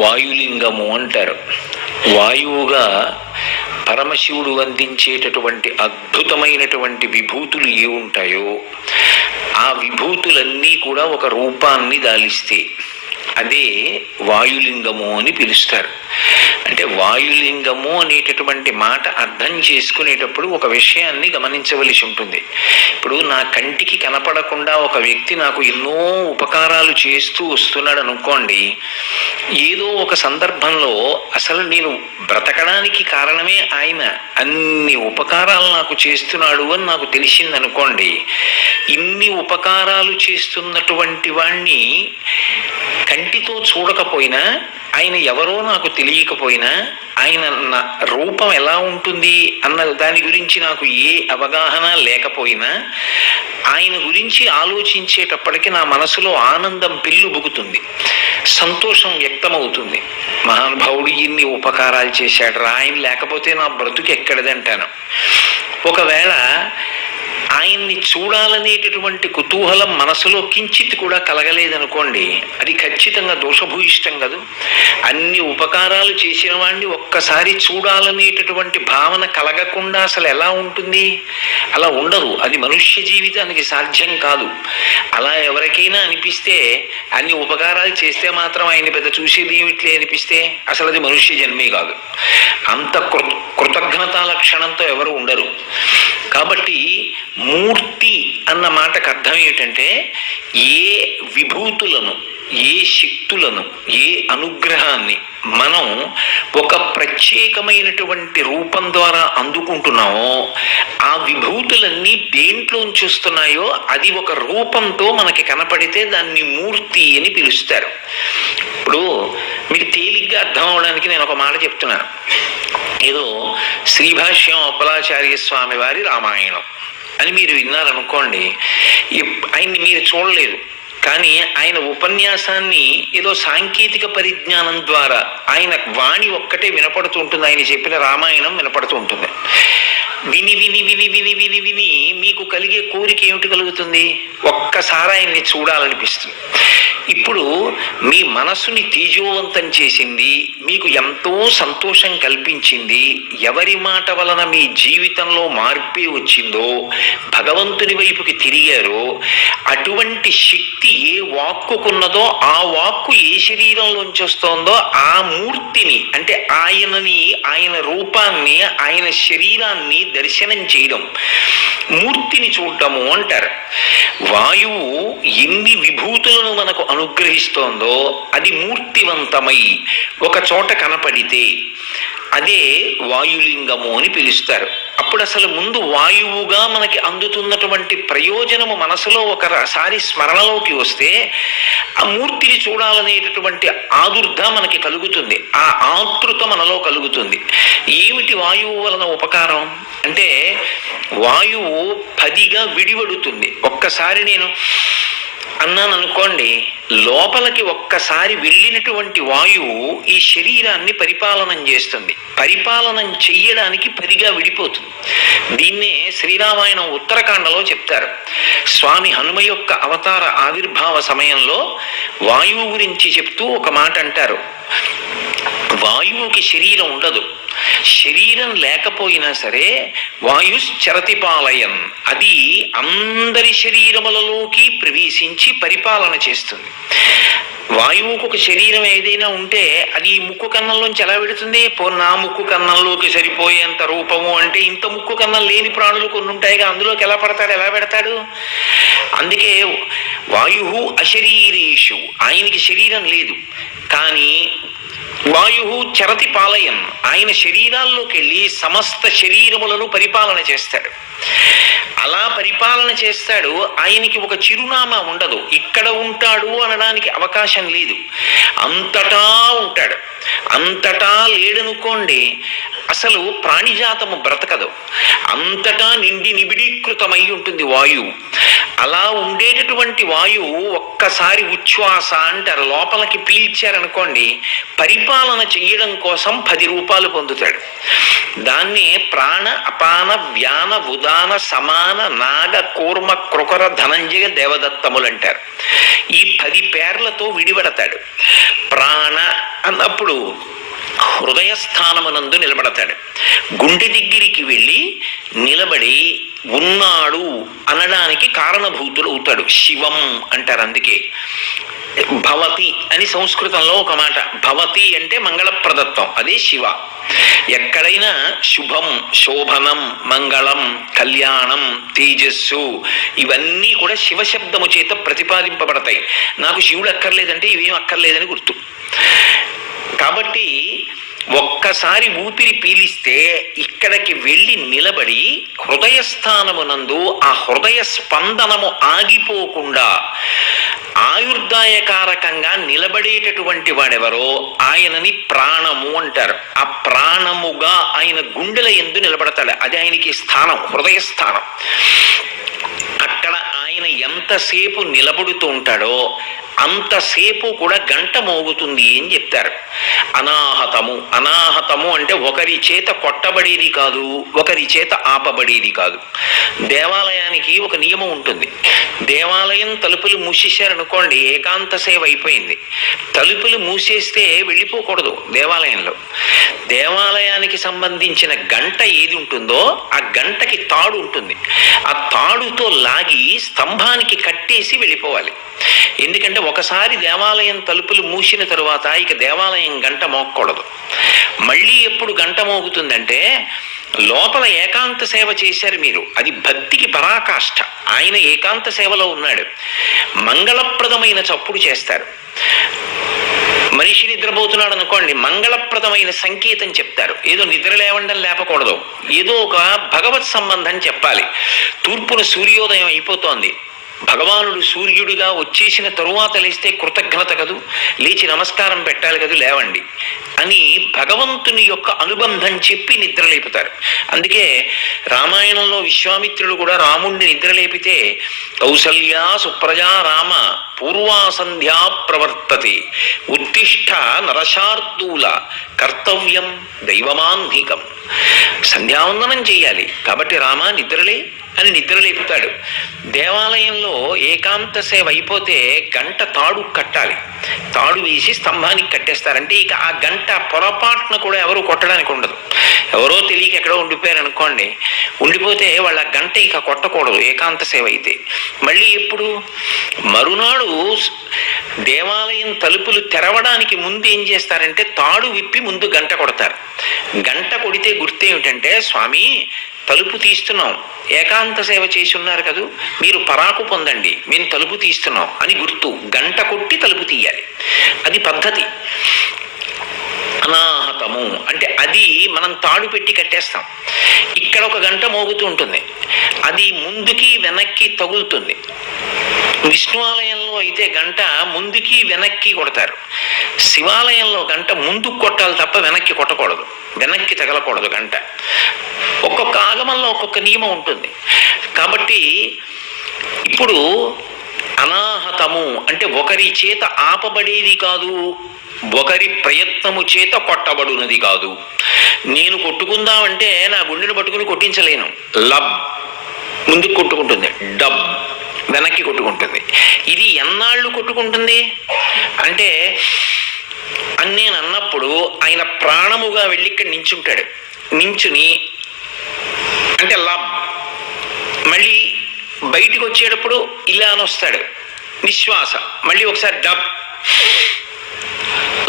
వాయులింగము అంటారు. వాయువుగా పరమశివుడు అందించేటటువంటి అద్భుతమైనటువంటి విభూతులు ఏ ఉంటాయో ఆ విభూతులన్నీ కూడా ఒక రూపాన్ని దాలిస్తే అదే వాయులింగము అని పిలుస్తారు. అంటే వాయులింగము అనేటటువంటి మాట అర్థం చేసుకునేటప్పుడు ఒక విషయాన్ని గమనించవలసి ఉంటుంది. ఇప్పుడు నా కంటికి కనపడకుండా ఒక వ్యక్తి నాకు ఎన్నో ఉపకారాలు చేస్తూ వస్తున్నాడు అనుకోండి, ఏదో ఒక సందర్భంలో అసలు నేను బ్రతకడానికి కారణమే ఆయన, అన్ని ఉపకారాలు నాకు చేస్తున్నాడు అని నాకు తెలిసిందనుకోండి, ఇన్ని ఉపకారాలు చేస్తున్నటువంటి వాణ్ణి కంటితో చూడకపోయినా, ఆయన ఎవరో నాకు తెలియకపోయినా, ఆయన నా రూపం ఎలా ఉంటుంది అన్న దాని గురించి నాకు ఏ అవగాహన లేకపోయినా, ఆయన గురించి ఆలోచించేటప్పటికి నా మనసులో ఆనందం పెళ్ళుబుకుతుంది, సంతోషం వ్యక్తమవుతుంది. మహానుభావుడు ఇన్ని ఉపకారాలు చేశాడు, ఆయన లేకపోతే నా బ్రతుకు ఎక్కడదంటాను. ఒకవేళ ఆయన్ని చూడాలనేటటువంటి కుతూహలం మనసులో కించిత్ కూడా కలగలేదనుకోండి, అది ఖచ్చితంగా దోషభూయిష్టం కాదు. అన్ని ఉపకారాలు చేసిన వాడిని ఒక్కసారి చూడాలనేటటువంటి భావన కలగకుండా అసలు ఎలా ఉంటుంది? అలా ఉండదు. అది మనుష్య జీవితానికి సాధ్యం కాదు. అలా ఎవరికైనా అనిపిస్తే, అన్ని ఉపకారాలు చేస్తే మాత్రం ఆయన పెద్ద చూసేది ఏమిట్లే అనిపిస్తే, అసలు అది మనుష్య జన్మే కాదు. అంత కృతజ్ఞతా లక్షణంతో ఎవరు ఉండరు. కాబట్టి మూర్తి అన్న మాటకు అర్థం ఏమిటంటే, ఏ విభూతులను, ఏ శక్తులను, ఏ అనుగ్రహాన్ని మనం ఒక ప్రత్యేకమైనటువంటి రూపం ద్వారా అందుకుంటున్నామో, ఆ విభూతులన్నీ దేంట్లోంచి వస్తున్నాయో అది ఒక రూపంతో మనకి కనపడితే దాన్ని మూర్తి అని పిలుస్తారు. ఇప్పుడు మీకు తేలిగ్గా అర్థం అవడానికి నేను ఒక మాట చెప్తున్నాను. ఏదో శ్రీభాష్యం అప్పలాచార్య స్వామి వారి రామాయణం అని మీరు విన్నారనుకోండి, ఆయన్ని మీరు చూడలేదు, కానీ ఆయన ఉపన్యాసాన్ని ఏదో సాంకేతిక పరిజ్ఞానం ద్వారా ఆయన వాణి ఒక్కటే వినపడుతూ ఉంటుంది, ఆయన చెప్పిన రామాయణం వినపడుతూ ఉంటుంది. విని విని విని విని విని విని మీకు కలిగే కోరిక ఏమిటి కలుగుతుంది? ఒక్కసారి ఆయన్ని చూడాలనిపిస్తుంది. ఇప్పుడు మీ మనసుని తేజోవంతం చేసింది, మీకు ఎంతో సంతోషం కల్పించింది, ఎవరి మాట వలన మీ జీవితంలో మార్పే వచ్చిందో, భగవంతుని వైపుకి తిరిగారో, అటువంటి శక్తి ఏ వాక్కుకున్నదో ఆ వాక్కు ఏ శరీరంలోంచి వస్తోందో ఆ మూర్తిని, అంటే ఆయనని, ఆయన రూపాన్ని, ఆయన శరీరాన్ని దర్శనం చేయడం మూర్తిని చూడటము అంటారు. వాయువు ఎన్ని విభూతులను మనకు అనుగ్రహిస్తోందో అది మూర్తివంతమై ఒక చోట కనపడితే అదే వాయులింగము అని పిలుస్తారు. అప్పుడు అసలు ముందు వాయువుగా మనకి అందుతున్నటువంటి ప్రయోజనము మనసులో ఒకసారి స్మరణలోకి వస్తే ఆ మూర్తిని చూడాలనేటటువంటి ఆదుర్ధ మనకి కలుగుతుంది, ఆ ఆతృత మనలో కలుగుతుంది. ఏమిటి వాయువు వలన ఉపకారం అంటే, వాయువు 10గా విడివడుతుంది. ఒక్కసారి నేను అన్నాను అనుకోండి, లోపలికి ఒక్కసారి వెళ్ళినటువంటి వాయువు ఈ శరీరాన్ని పరిపాలనం చేస్తుంది. పరిపాలనం చెయ్యడానికి 10గా విడిపోతుంది. దీన్నే శ్రీరామాయణం ఉత్తరకాండలో చెప్తారు. స్వామి హనుమ యొక్క అవతార ఆవిర్భావ సమయంలో వాయువు గురించి చెప్తూ ఒక మాట అంటారు. వాయువుకి శరీరం ఉండదు, శరీరం లేకపోయినా సరే వాయుశ్చరతిపాలయన్, అది అందరి శరీరములలోకి ప్రవేశించి పరిపాలన చేస్తుంది. వాయువుకు ఒక శరీరం ఏదైనా ఉంటే అది ముక్కు కన్నంలోంచి ఎలా పెడుతుంది? నా ముక్కు కన్నంలోకి సరిపోయేంత రూపము అంటే ఇంత ముక్కు కన్నం లేని ప్రాణులు కొన్ని ఉంటాయిగా, అందులోకి ఎలా పడతాడు, ఎలా పెడతాడు? అందుకే వాయు అశరీరేషు, ఆయనకి శరీరం లేదు, కానీ వాయు చరతి పాలయన్, ఆయన శరీరాల్లోకి వెళ్ళి సమస్త శరీరములను పరిపాలన చేస్తాడు. అలా పరిపాలన చేస్తాడు. ఆయనకి ఒక చిరునామా ఉండదు, ఇక్కడ ఉంటాడు అనడానికి అవకాశం లేదు, అంతటా ఉంటాడు. అంతటా లేడనుకోండి అసలు ప్రాణిజాతము బ్రతకదు, అంతటా నిండి నిబిడీకృతమై ఉంటుంది వాయువు. అలా ఉండేటటువంటి వాయువు ఒక్కసారి ఉచ్ఛ్వాస అంటారు, లోపలికి పీల్చారనుకోండి, పరిపాలన చెయ్యడం కోసం 10 రూపాలు పొందుతాడు. దాన్నే ప్రాణ అపాన వ్యాన ఉదాన సమాన నాగ కూర్మ కృకర ధనంజయ దేవదత్తములు అంటారు. ఈ 10 పేర్లతో విడిపడతాడు. ప్రాణ అన్నప్పుడు హృదయస్థానమునందు నిలబడతాడు. గుండె దగ్గరికి వెళ్ళి నిలబడి ఉన్నాడు అనడానికి కారణభూతులు అవుతాడు. శివం అంటారు. అందుకే భవతి అని సంస్కృతంలో ఒక మాట. భవతి అంటే మంగళప్రదత్వం, అదే శివ. ఎక్కడైనా శుభం, శోభనం, మంగళం, కళ్యాణం, తేజస్సు ఇవన్నీ కూడా శివశబ్దము చేత ప్రతిపాదింపబడతాయి. నాకు శివుడు అక్కర్లేదంటే ఇవేం అక్కర్లేదని గుర్తు. కాబట్టి ఒక్కసారి ఊపిరి పీలిస్తే ఇక్కడికి వెళ్ళి నిలబడి హృదయస్థానమునందు ఆ హృదయ స్పందనము ఆగిపోకుండా ఆయుర్దాయకారకంగా నిలబడేటటువంటి వాడెవరో ఆయనని ప్రాణము అంటారు. ఆ ప్రాణముగా ఆయన గుండెల యందు నిలబడతాడు. అది ఆయనకి స్థానం, హృదయస్థానం. అక్కడ ఆయన ఎంతసేపు నిలబడుతూ ఉంటాడో అంతసేపు కూడా గంట మోగుతుంది అని చెప్తారు. అనాహతము, అనాహతము అంటే ఒకరి చేత కొట్టబడేది కాదు, ఒకరి చేత ఆపబడేది కాదు. దేవాలయానికి ఒక నియమం ఉంటుంది. దేవాలయం తలుపులు మూసేశారనుకోండి, ఏకాంత సేవ అయిపోయింది. తలుపులు మూసేస్తే వెళ్ళిపోకూడదు. దేవాలయంలో దేవాలయానికి సంబంధించిన గంట ఏది ఉంటుందో ఆ గంటకి తాడు ఉంటుంది. ఆ తాడుతో లాగి స్తంభానికి కట్టేసి వెళ్ళిపోవాలి. ఎందుకంటే ఒకసారి దేవాలయం తలుపులు మూసిన తరువాత ఇక దేవాలయం గంట మోగకూడదు. మళ్ళీ ఎప్పుడు గంట మోగుతుందంటే లోపల ఏకాంత సేవ చేశారు మీరు, అది భక్తికి పరాకాష్ఠ. ఆయన ఏకాంత సేవలో ఉన్నాడు. మంగళప్రదమైన చప్పుడు చేస్తారు. మనిషి నిద్రపోతున్నాడు అనుకోండి, మంగళప్రదమైన సంకేతం చెప్తారు. ఏదో నిద్ర లేవండం లేపకూడదు, ఏదో ఒక భగవత్ సంబంధం చెప్పాలి. తూర్పున సూర్యోదయం అయిపోతోంది, భగవానుడు సూర్యుడిగా వచ్చేసిన తరువాత లేస్తే కృతజ్ఞత కదూ, లేచి నమస్కారం పెట్టాలి కదూ, లేవండి అని భగవంతుని యొక్క అనుబంధం చెప్పి నిద్రలేపుతారు. అందుకే రామాయణంలో విశ్వామిత్రుడు కూడా రాముణ్ణి నిద్రలేపితే కౌసల్యా సుప్రజా రామ పూర్వా సంధ్యా ప్రవర్తతే ఉత్తిష్ట నరశార్దూల కర్తవ్యం దైవమాన్నికం. సంధ్యావందనం చేయాలి కాబట్టి రామ నిద్రలే అని నిద్రలేపుతాడు. దేవాలయంలో ఏకాంత సేవ అయిపోతే గంట తాడు కట్టాలి. తాడు వేసి స్తంభానికి కట్టేస్తారంటే ఇక ఆ గంట పొరపాటున కూడా ఎవరు కొట్టడానికి ఉండదు. ఎవరో తెలియక ఎక్కడో ఉండిపోయారు అనుకోండి, ఉండిపోతే వాళ్ళ గంట ఇక కొట్టకూడదు ఏకాంత సేవ అయితే. మళ్ళీ ఎప్పుడు మరునాడు దేవాలయం తలుపులు తెరవడానికి ముందు ఏం చేస్తారంటే తాడు విప్పి ముందు గంట కొడతారు. గంట కొడితే గుర్తేమిటంటే, స్వామి తలుపు తీస్తున్నాం, ఏకాంత సేవ చేసి ఉన్నారు కదూ, మీరు పరాకు పొందండి, మేము తలుపు తీస్తున్నాం అని గుర్తు. గంట కొట్టి తలుపు తీయాలి, అది పద్ధతి. అనాహతము అంటే అది మనం తాడు పెట్టి కట్టేస్తాం. ఇక్కడ ఒక గంట మోగుతూ ఉంటుంది, అది ముందుకి వెనక్కి తగులుతుంది. విష్ణు ఆలయంలో అయితే గంట ముందుకి వెనక్కి కొడతారు. శివాలయంలో గంట ముందుకు కొట్టాలి తప్ప వెనక్కి కొట్టకూడదు, వెనక్కి తగలకూడదు గంట. ఒక్కొక్క ఆగమంలో ఒక్కొక్క నియమం ఉంటుంది. కాబట్టి ఇప్పుడు అనాహతము అంటే ఒకరి చేత ఆపబడేది కాదు, ఒకరి ప్రయత్నము చేత కొట్టబడునది కాదు. నేను కొట్టుకుందామంటే నా గుండెను పట్టుకుని కొట్టించలేను. లబ్ ముందుకు కొట్టుకుంటుంది, డబ్ వెనక్కి కొట్టుకుంటుంది. ఇది ఎన్నాళ్ళు కొట్టుకుంటుంది అంటే అని నేను అన్నప్పుడు ఆయన ప్రాణముగా వెళ్ళి ఇక్కడ నించుంటాడు. నించుని అంటే లబ్, మళ్ళీ బయటికి వచ్చేటప్పుడు ఇలా అని వస్తాడు నిశ్వాస, మళ్ళీ ఒకసారి డబ్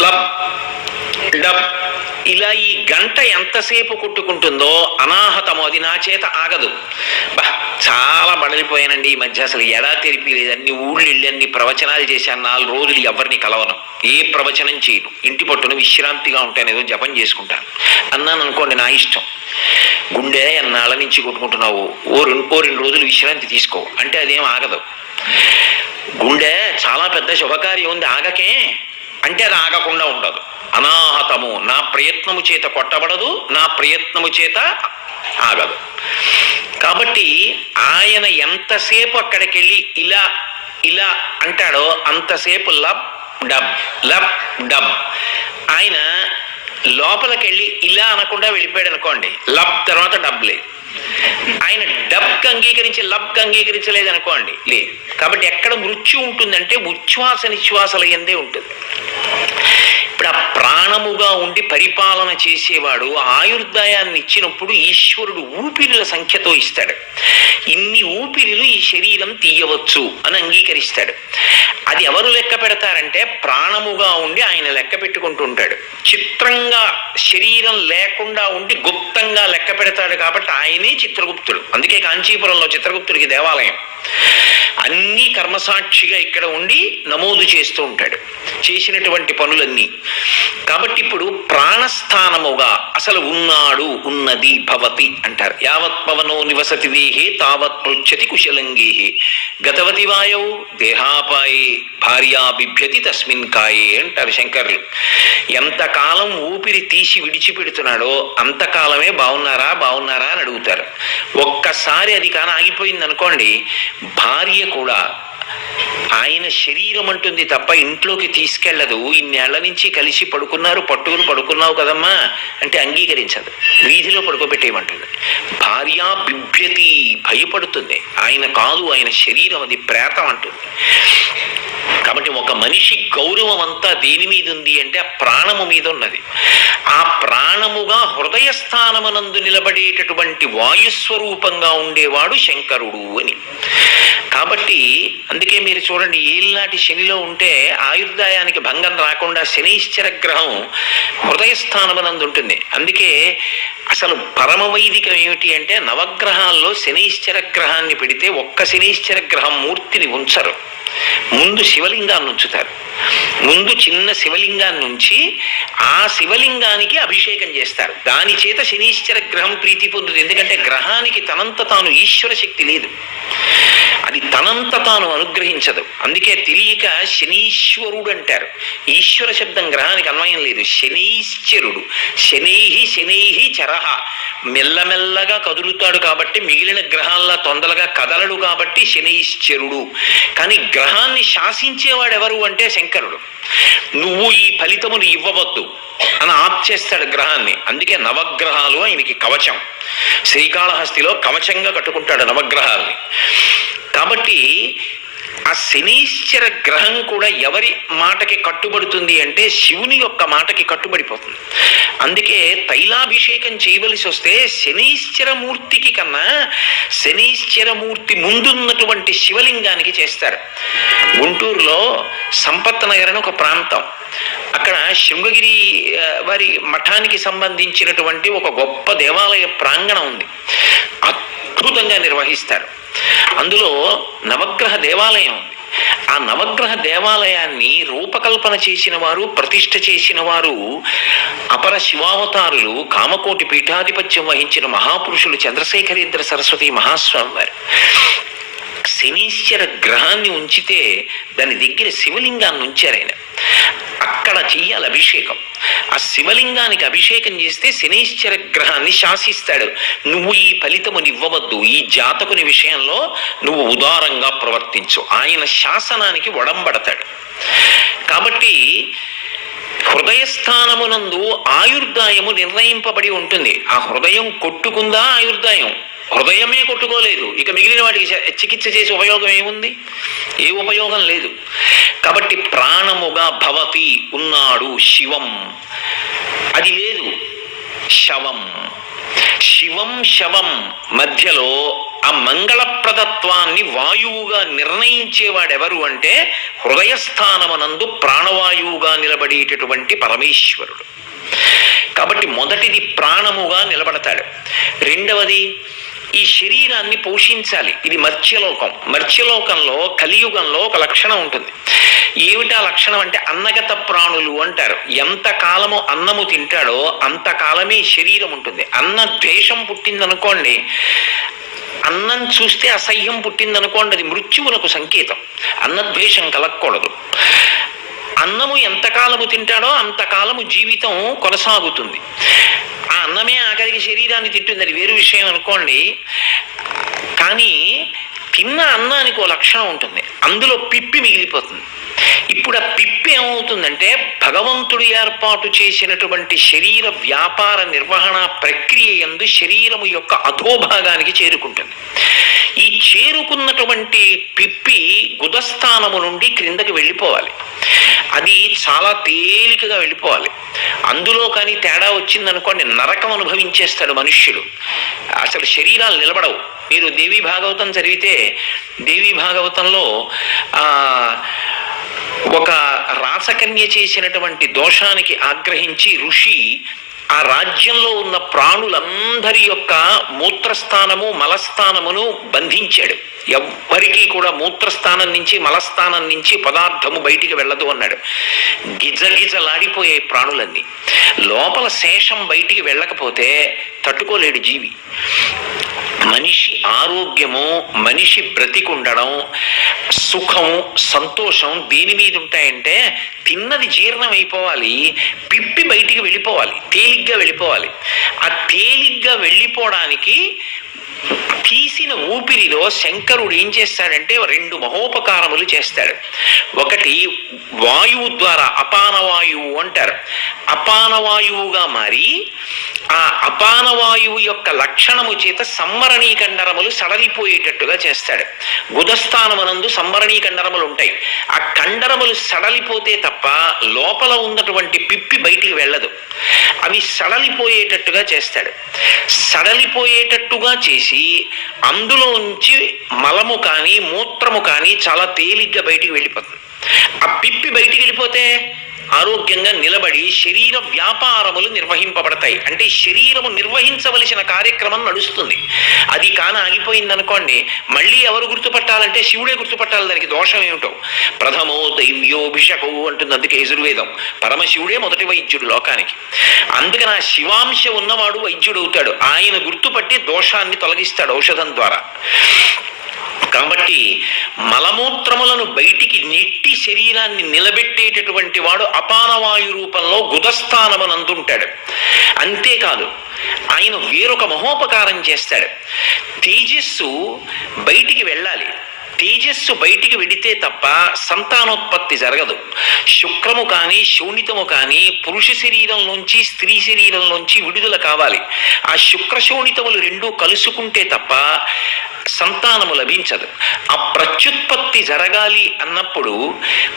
లబ్ డబ్. ఇలా ఈ గంట ఎంతసేపు కొట్టుకుంటుందో అనాహతము, అది నా చేత ఆగదు. చాలా బడలిపోయానండి ఈ మధ్య, అసలు ఎడా తెరిపి లేదు. అన్ని ఊళ్ళు వెళ్ళి అన్ని ప్రవచనాలు చేశాను, 4 రోజులు ఎవరిని కలవను, ఏ ప్రవచనం చేయను, ఇంటి పట్టును విశ్రాంతిగా ఉంటాను, ఏదో జపం చేసుకుంటాను అన్నాను అనుకోండి, నా ఇష్టం. గుండె ఎన్నాళ్ళ నుంచి కొట్టుకుంటున్నావు, ఓ 2 రోజులు విశ్రాంతి తీసుకో అంటే అదేం ఆగదు. గుండె చాలా పెద్ద శుభకార్యం ఉంది ఆగకే అంటే అది ఆగకుండా ఉండదు. అనాహతము నా ప్రయత్నము చేత కొట్టబడదు, నా ప్రయత్నము చేత ఆగదు. కాబట్టి ఆయన ఎంతసేపు అక్కడికి వెళ్ళి ఇలా ఇలా అంటాడో అంతసేపు లబ్ డబ్ లబ్ డబ్. ఆయన లోపలికి వెళ్ళి ఇలా అనకుండా వెళ్ళిపోయాడు అనుకోండి, లబ్ తర్వాత డబ్ లేదు. ఆయన డబ్కి అంగీకరించి లబ్కి అంగీకరించలేదు అనుకోండి, లేదు. కాబట్టి ఎక్కడ మృత్యు ఉంటుందంటే ఉచ్ఛ్వాస నిశ్వాసల యందే ఉంటుంది. ఇప్పుడు ఆ ప్రాణముగా ఉండి పరిపాలన చేసేవాడు ఆయుర్దాయాన్ని ఇచ్చినప్పుడు ఈశ్వరుడు ఊపిరిల సంఖ్యతో ఇస్తాడు. ఇన్ని ఊపిరిలు ఈ శరీరం తీయవచ్చు అని అంగీకరిస్తాడు. అది ఎవరు లెక్క పెడతారంటే ప్రాణముగా ఉండి ఆయన లెక్క పెట్టుకుంటూ ఉంటాడు. చిత్రంగా శరీరం లేకుండా ఉండి గుప్తంగా లెక్క పెడతాడు కాబట్టి ఆయనే చిత్రగుప్తుడు. అందుకే కాంచీపురంలో చిత్రగుప్తుడికి దేవాలయం. అన్నీ కర్మసాక్షిగా ఇక్కడ ఉండి నమోదు చేస్తూ ఉంటాడు చేసినటువంటి పనులన్నీ. కాబట్టి ఇప్పుడు ప్రాణస్థానముగా అసలు ఉన్నాడు, ఉన్నది, భవతి అంటారు. యావత్ పవనో నివసతి దేహే తావత్ పృచ్చతి కుశలంగేహే గతవతి వాయౌ దేహాపాయే భార్యా బిభ్యతి తస్మిన్ కాయే అంటారు శంకర్లు. ఎంతకాలం ఊపిరి తీసి విడిచిపెడుతున్నాడో అంతకాలమే బాగున్నారా బాగున్నారా అని అడుగుతారు. ఒక్కసారి అది కానీ ఆగిపోయింది అనుకోండి, భార్య కూడా ఆయన శరీరం అంటుంది తప్ప ఇంట్లోకి తీసుకెళ్లదు. ఇన్నేళ్ల నుంచి కలిసి పడుకున్నారు, పట్టుకుని పడుకున్నావు కదమ్మా అంటే అంగీకరించదు, వీధిలో పడుకోబెట్టేయమంటుంది. భార్య బిభ్యతి, భయపడుతుంది. ఆయన కాదు, ఆయన శరీరం అది ప్రేతం అంటుంది. కాబట్టి ఒక మనిషి గౌరవం అంతా దేని మీద ఉంది అంటే ఆ ప్రాణము మీద ఉన్నది. ఆ ప్రాణముగా హృదయ స్థానమునందు నిలబడేటటువంటి వాయుస్వరూపంగా ఉండేవాడు శంకరుడు అని. కాబట్టి అందుకే మీరు చూడండి, ఏళ్ళనాటి శనిలో ఉంటే ఆయుర్దాయానికి భంగం రాకుండా శనైశ్చర గ్రహం హృదయ స్థానమునందు ఉంటుంది. అందుకే అసలు పరమ వైదికం ఏమిటి అంటే నవగ్రహాల్లో శనైశ్చర గ్రహాన్ని పెడితే ఒక్క శనైశ్చర గ్రహం మూర్తిని ఉంచరు. ముందు శివలింగాన్ని ఉంచుతారు. ముందు చిన్న శివలింగాన్ని ఉంచి ఆ శివలింగానికి అభిషేకం చేస్తారు. దాని చేత శనీశ్వర గ్రహం ప్రీతి పొందుతుంది. ఎందుకంటే గ్రహానికి తనంత తాను ఈశ్వర శక్తి లేదు, అది తనంత తాను అనుగ్రహించదు. అందుకే తెలియక శనీశ్వరుడు అంటారు. ఈశ్వర శబ్దం గ్రహానికి అన్వయం లేదు. శనీశ్వరుడు, శనైహి శనైహి చరహ, మెల్లమెల్లగా కదులుతాడు కాబట్టి మిగిలిన గ్రహాల్లా తొందరగా కదలడు కాబట్టి శనైశ్చరుడు. కానీ గ్రహాన్ని శాసించేవాడు ఎవరు అంటే శంకరుడు. నువ్వు ఈ ఫలితమును ఇవ్వవద్దు అని ఆప్ చేస్తాడు గ్రహాన్ని. అందుకే నవగ్రహాలు ఆయనకి కవచం. శ్రీకాళహస్తిలో కవచంగా కట్టుకుంటాడు నవగ్రహాల్ని. కాబట్టి ఆ శనీశ్వర గ్రహం కూడా ఎవరి మాటకి కట్టుబడుతుంది అంటే శివుని యొక్క మాటకి కట్టుబడిపోతుంది. అందుకే తైలాభిషేకం చేయవలసి వస్తే శనీశ్వరమూర్తికి కన్నా శనీశ్వరమూర్తి ముందున్నటువంటి శివలింగానికి చేస్తారు. గుంటూరులో సంపత్ నగర్ అని ఒక ప్రాంతం, అక్కడ శృంగగిరి వారి మఠానికి సంబంధించినటువంటి ఒక గొప్ప దేవాలయ ప్రాంగణం ఉంది. అద్భుతంగా నిర్వహిస్తారు. అందులో నవగ్రహ దేవాలయం ఉంది. ఆ నవగ్రహ దేవాలయాన్ని రూపకల్పన చేసిన వారు, ప్రతిష్ఠ చేసిన వారు అపర శివావతారులు, కామకోటి పీఠాధిపత్యం వహించిన మహాపురుషులు చంద్రశేఖరేంద్ర సరస్వతి మహాస్వామి వారు. శనీశ్వర గ్రహాన్ని ఉంచితే దాని దగ్గర శివలింగాన్ని ఉంచారు ఆయన. అక్కడ చెయ్యాలి అభిషేకం. ఆ శివలింగానికి అభిషేకం చేస్తే శనీశ్వర గ్రహాన్ని శాసిస్తాడు. నువ్వు ఈ ఫలితముని ఇవ్వవద్దు, ఈ జాతకుని విషయంలో నువ్వు ఉదారంగా ప్రవర్తించు, ఆయన శాసనానికి ఒడంబడతాడు. కాబట్టి హృదయస్థానమునందు ఆయుర్దాయము నిర్ణయింపబడి ఉంటుంది. ఆ హృదయం కొట్టుకుందా ఆయుర్దాయం? హృదయమే కొట్టుకోలేదు, ఇక మిగిలిన వాటికి చికిత్స చేసే ఉపయోగం ఏముంది? ఏ ఉపయోగం లేదు. కాబట్టి ప్రాణముగా భవతి ఉన్నాడు శివం, అది లేదు. శవం, శివం శవం మధ్యలో ఆ మంగళప్రదత్వాన్ని వాయువుగా నిర్ణయించేవాడెవరు అంటే హృదయస్థానమునందు ప్రాణవాయువుగా నిలబడేటటువంటి పరమేశ్వరుడు. కాబట్టి మొదటిది ప్రాణముగా నిలబడతాడు. రెండవది ఈ శరీరాన్ని పోషించాలి. ఇది మర్త్యలోకం. మర్త్యలోకంలో కలియుగంలో ఒక లక్షణం ఉంటుంది. ఏమిటా లక్షణం అంటే అన్నగత ప్రాణులు అంటారు. ఎంతకాలము అన్నము తింటాడో అంతకాలమే శరీరం ఉంటుంది. అన్న ద్వేషం పుట్టిందనుకోండి, అన్నం చూస్తే అసహ్యం పుట్టిందనుకోండి, అది మృత్యువులకు సంకేతం. అన్నద్వేషం కలగకూడదు. అన్నము ఎంతకాలము తింటాడో అంతకాలము జీవితం కొనసాగుతుంది. ఆ అన్నమే ఆఖరికి శరీరాన్ని తింటుంది, అది వేరు విషయం అనుకోండి. కానీ తిన్న అన్నానికి ఓ లక్షణం ఉంటుంది, అందులో పిప్పి మిగిలిపోతుంది. ఇప్పుడు ఆ పిప్పి ఏమవుతుందంటే భగవంతుడు ఏర్పాటు చేసినటువంటి శరీర వ్యాపార నిర్వహణ ప్రక్రియ యందు శరీరము యొక్క అధోభాగానికి చేరుకుంటుంది. ఈ చేరుకున్నటువంటి పిప్పి గుదస్థానము నుండి క్రిందకి వెళ్ళిపోవాలి. అది చాలా తేలికగా వెళ్ళిపోవాలి. అందులో కానీ తేడా వచ్చిందనుకోండి నరకం అనుభవించేస్తాడు మనుష్యుడు. అసలు శరీరాలు నిలబడవు. మీరు దేవీ భాగవతం చదివితే దేవీ భాగవతంలో ఒక రాసకన్య చేసినటువంటి దోషానికి ఆగ్రహించి ఋషి ఆ రాజ్యంలో ఉన్న ప్రాణులందరి యొక్క మూత్రస్థానము మలస్థానమును బంధించాడు. ఎవ్వరికీ కూడా మూత్రస్థానం నుంచి మలస్థానం నుంచి పదార్థము బయటికి వెళ్ళదు అన్నాడు. గిజగిజలాడిపోయే ప్రాణులన్నీ. లోపల శేషం బయటికి వెళ్ళకపోతే తట్టుకోలేడు జీవి. మనిషి ఆరోగ్యము, మనిషి బ్రతికుండడం, సుఖము, సంతోషం దేని మీద ఉంటాయంటే తిన్నది జీర్ణం అయిపోవాలి, పిప్పి బయటికి వెళ్ళిపోవాలి, తేలిగ్గా వెళ్ళిపోవాలి. ఆ తేలిగ్గా వెళ్ళిపోవడానికి తీసిన ఊపిరిలో శంకరుడు ఏం చేస్తాడంటే 2 మహోపకారములు చేస్తాడు. ఒకటి వాయువు ద్వారా, అపానవాయువు అంటారు. అపానవాయువుగా మారి ఆ అపానవాయువు యొక్క లక్షణము చేత సంవరణీ కండరములు సడలిపోయేటట్టుగా చేస్తాడు. గుదస్థానమునందు సంవరణీ కండరములు ఉంటాయి. ఆ కండరములు సడలిపోతే తప్ప లోపల ఉన్నటువంటి పిప్పి బయటికి వెళ్ళదు. అవి సడలిపోయేటట్టుగా చేస్తాడు. సడలిపోయేటట్టుగా చేసి అందులోంచి మలము కానీ మూత్రము కానీ చాలా తేలిగ్గా బయటికి వెళ్ళిపోతుంది. ఆ పిప్పి బయటికి వెళ్ళిపోతే ఆరోగ్యంగా నిలబడి శరీర వ్యాపారములు నిర్వహింపబడతాయి. అంటే శరీరము నిర్వహించవలసిన కార్యక్రమం నడుస్తుంది. అది కాని ఆగిపోయిందనుకోండి, మళ్ళీ ఎవరు గుర్తుపట్టాలంటే శివుడే గుర్తుపట్టాలి. దానికి దోషం ఏమిటో. ప్రథమో దైవ్యోభిషకు అంటుంది అందుకే యజుర్వేదం. పరమశివుడే మొదటి వైద్యుడు లోకానికి. అందుకని ఆ శివాంశ ఉన్నవాడు వైద్యుడు అవుతాడు. ఆయన గుర్తుపట్టి దోషాన్ని తొలగిస్తాడు ఔషధం ద్వారా. కాబట్టి మలమూత్రములను బయటికి నెట్టి శరీరాన్ని నిలబెట్టేటటువంటి వాడు అపానవాయు రూపంలో గుదస్థానమునందుంటాడు. అంతేకాదు ఆయన వేరొక మహోపకారం చేస్తాడు. తేజస్సు బయటికి వెళ్ళాలి. తేజస్సు బయటికి వెడితే తప్ప సంతానోత్పత్తి జరగదు. శుక్రము కానీ శోణితము కానీ పురుష శరీరంలోంచి స్త్రీ శరీరంలోంచి విడుదల కావాలి. ఆ శుక్ర శోణితములు 2 కలుసుకుంటే తప్ప సంతానము లభించదు. ఆ ప్రత్యుత్పత్తి జరగాలి అన్నప్పుడు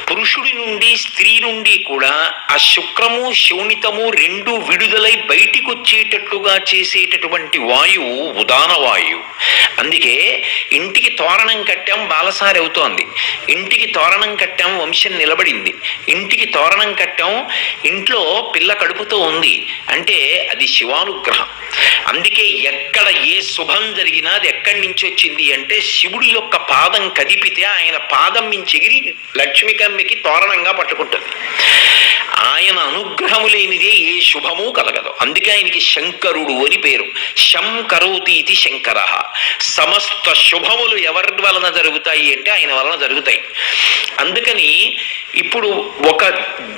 పురుషుడి నుండి స్త్రీ నుండి కూడా ఆ శుక్రము శోణితము 2 విడుదలై బయటికి వచ్చేటట్లుగా చేసేటటువంటి వాయువు ఉదాన వాయువు. అందుకే ఇంటికి తోరణం కట్టాం బాలసారి అవుతోంది, ఇంటికి తోరణం కట్టాం వంశం నిలబడింది, ఇంటికి తోరణం కట్టాం ఇంట్లో పిల్ల కడుపుతో ఉంది అంటే అది శివానుగ్రహం. అందుకే ఎక్కడ ఏ శుభం జరిగినా అది ఎక్కడి నుంచి వచ్చింది అంటే శివుడి యొక్క పాదం కదిపితే ఆయన పాదం నుంచి ఎగిరి లక్ష్మికమ్మికి తోరణంగా పట్టుకుంటుంది. ఆయన అనుగ్రహము లేనిదే ఏ శుభము కలగదు. అందుకే ఆయనకి శంకరుడు అని పేరు. శం కరోతి ఇది శంకర. సమస్త శుభములు ఎవరి వలన జరుగుతాయి అంటే ఆయన వలన జరుగుతాయి. అందుకని ఇప్పుడు ఒక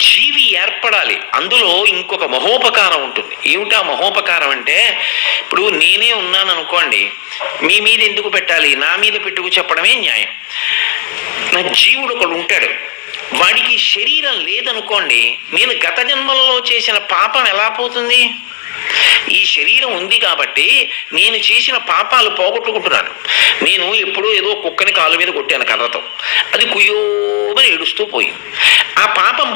జీవి ఏర్పడాలి, అందులో ఇంకొక మహోపకారం ఉంటుంది. ఏమిటా మహోపకారం అంటే, ఇప్పుడు నేనే ఉన్నాను అనుకోండి, మీ మీద ఎందుకు పెట్టాలి, నా మీద పెట్టుకు చెప్పడమే న్యాయం. నా జీవుడు ఒకడు ఉంటాడు, వాడికి శరీరం లేదనుకోండి, నేను గత జన్మలలో చేసిన పాపం ఎలా పోతుంది? ఈ శరీరం ఉంది కాబట్టి నేను చేసిన పాపాలు పోగొట్టుకుంటున్నాను. నేను ఎప్పుడూ ఏదో కుక్కని కాలు మీద కొట్టాను కర్రతో, అది కుయ్యోమని ఏడుస్తూ పోయింది. ఆ పాపం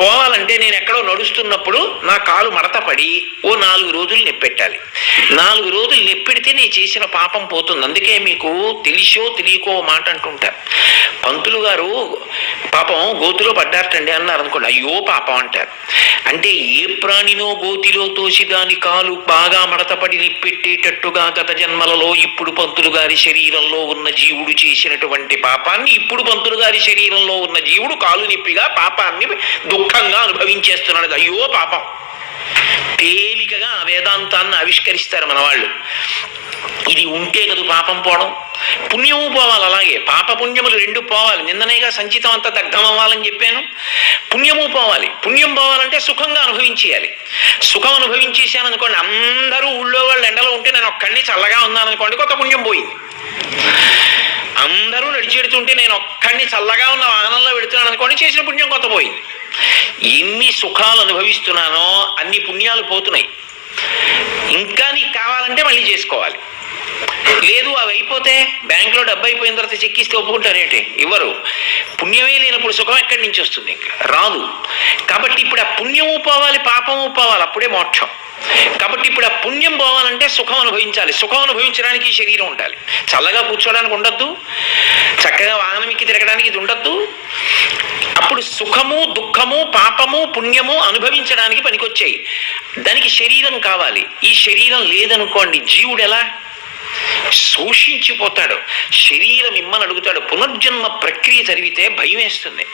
పోవాలంటే నేను ఎక్కడో నడుస్తున్నప్పుడు నా కాలు మడతపడి ఓ 4 రోజులు నెప్పెట్టాలి. 4 రోజులు నెప్పెడితే నేను చేసిన పాపం పోతుంది. అందుకే మీకు తెలిసో తెలియకో మాట అంటుంటారు, పంతులు గారు పాపం గోతిలో పడ్డారటండి అన్నారు అనుకోండి, అయ్యో పాపం అంటారు. అంటే ఏ ప్రాణినో గోతిలో తోసి దాని కాలు బాగా మడతపడి నెప్పెట్టేటట్టుగా గత జన్మలలో ఇప్పుడు పంతులు గారి శరీరంలో ఉన్న జీవుడు చేసినటువంటి పాపాన్ని ఇప్పుడు పంతులు గారి శరీరంలో ఉన్న జీవుడు కాలు నొప్పిగా పాపాన్ని దుఃఖంగా అనుభవించేస్తున్నాడు. అయ్యో పాపం. తేలికగా వేదాంతాన్ని ఆవిష్కరిస్తారు మన వాళ్ళు. ఇది ఉంటే కదా పాపం పోవడం, పుణ్యము పోవాలి. అలాగే పాప పుణ్యములు 2 పోవాలి. నిన్ననేగా సంచితం అంతా దగ్ధం అవ్వాలని చెప్పాను. పుణ్యము పోవాలి. పుణ్యం పోవాలంటే సుఖంగా అనుభవించేయాలి. సుఖం అనుభవించేసాను అనుకోండి, అందరూ ఊళ్ళో వాళ్ళు ఎండలో ఉంటే నేను ఒక్కడిని చల్లగా ఉన్నాను అనుకోండి, కొత్త పుణ్యం పోయింది. అందరూ నడిచెడుతుంటే నేను ఒక్కడిని చల్లగా ఉన్న వాహనంలో పెడుతున్నాను అనుకోండి, చేసిన పుణ్యం కొత్త పోయింది. ఎన్ని సుఖాలు అనుభవిస్తున్నానో అన్ని పుణ్యాలు పోతున్నాయి. ఇంకా నీకు కావాలంటే మళ్ళీ చేసుకోవాలి. లేదు అవి అయిపోతే బ్యాంకులో డబ్బు అయిపోయిన తర్వాత చెక్ ఇస్తే ఒప్పుకుంటారేంటి? ఇవ్వరు. పుణ్యమే లేనప్పుడు సుఖం ఎక్కడి నుంచి వస్తుంది? ఇంకా రాదు. కాబట్టి ఇప్పుడు ఆ పుణ్యము పోవాలి, పాపము పోవాలి, అప్పుడే మోక్షం. కాబట్టి ఇప్పుడు ఆ పుణ్యం పోవాలంటే సుఖం అనుభవించాలి. సుఖం అనుభవించడానికి శరీరం ఉండాలి. చల్లగా కూర్చోడానికి ఉండద్దు, చక్కగా వాహనం ఎక్కి తిరగడానికి ఇది ఉండద్దు. అప్పుడు సుఖము, దుఃఖము, పాపము, పుణ్యము అనుభవించడానికి పనికొచ్చాయి. దానికి శరీరం కావాలి. ఈ శరీరం లేదనుకోండి, జీవుడు ఎలా శోషించిపోతాడు. శరీరం ఇమ్మని అడుగుతాడు. పునర్జన్మ ప్రక్రియ చదివితే భయం వేస్తుంది.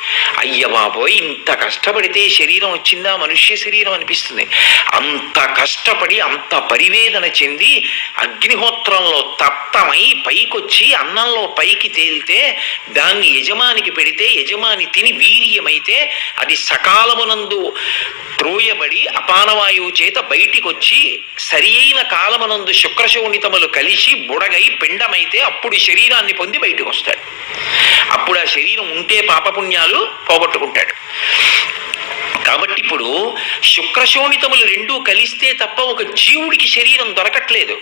అయ్య బాబోయ్, ఇంత కష్టపడితే శరీరం వచ్చిందా, మనుష్య శరీరం అనిపిస్తుంది. అంత కష్టపడి అంత పరివేదన చెంది అగ్నిహోత్రంలో తప్తమై పైకొచ్చి అన్నంలో పైకి తేలితే దాన్ని యజమానికి పెడితే యజమాని తిని వీర్యమైతే అది సకాలమునందు త్రోయబడి అపానవాయువు చేత బయటికి వచ్చి సరి అయిన కాలమునందు శుక్రశోణితములు కలిసి బుడగై పిండమైతే అప్పుడు శరీరాన్ని పొంది బయటకు వస్తాడు. అప్పుడు ఆ శరీరం ఉంటే పాపపుణ్యాలు పోగొట్టుకుంటాడు. కాబట్టి ఇప్పుడు శుక్రశోణితములు రెండూ కలిస్తే తప్ప ఒక జీవుడికి శరీరం దొరకట్లేదు.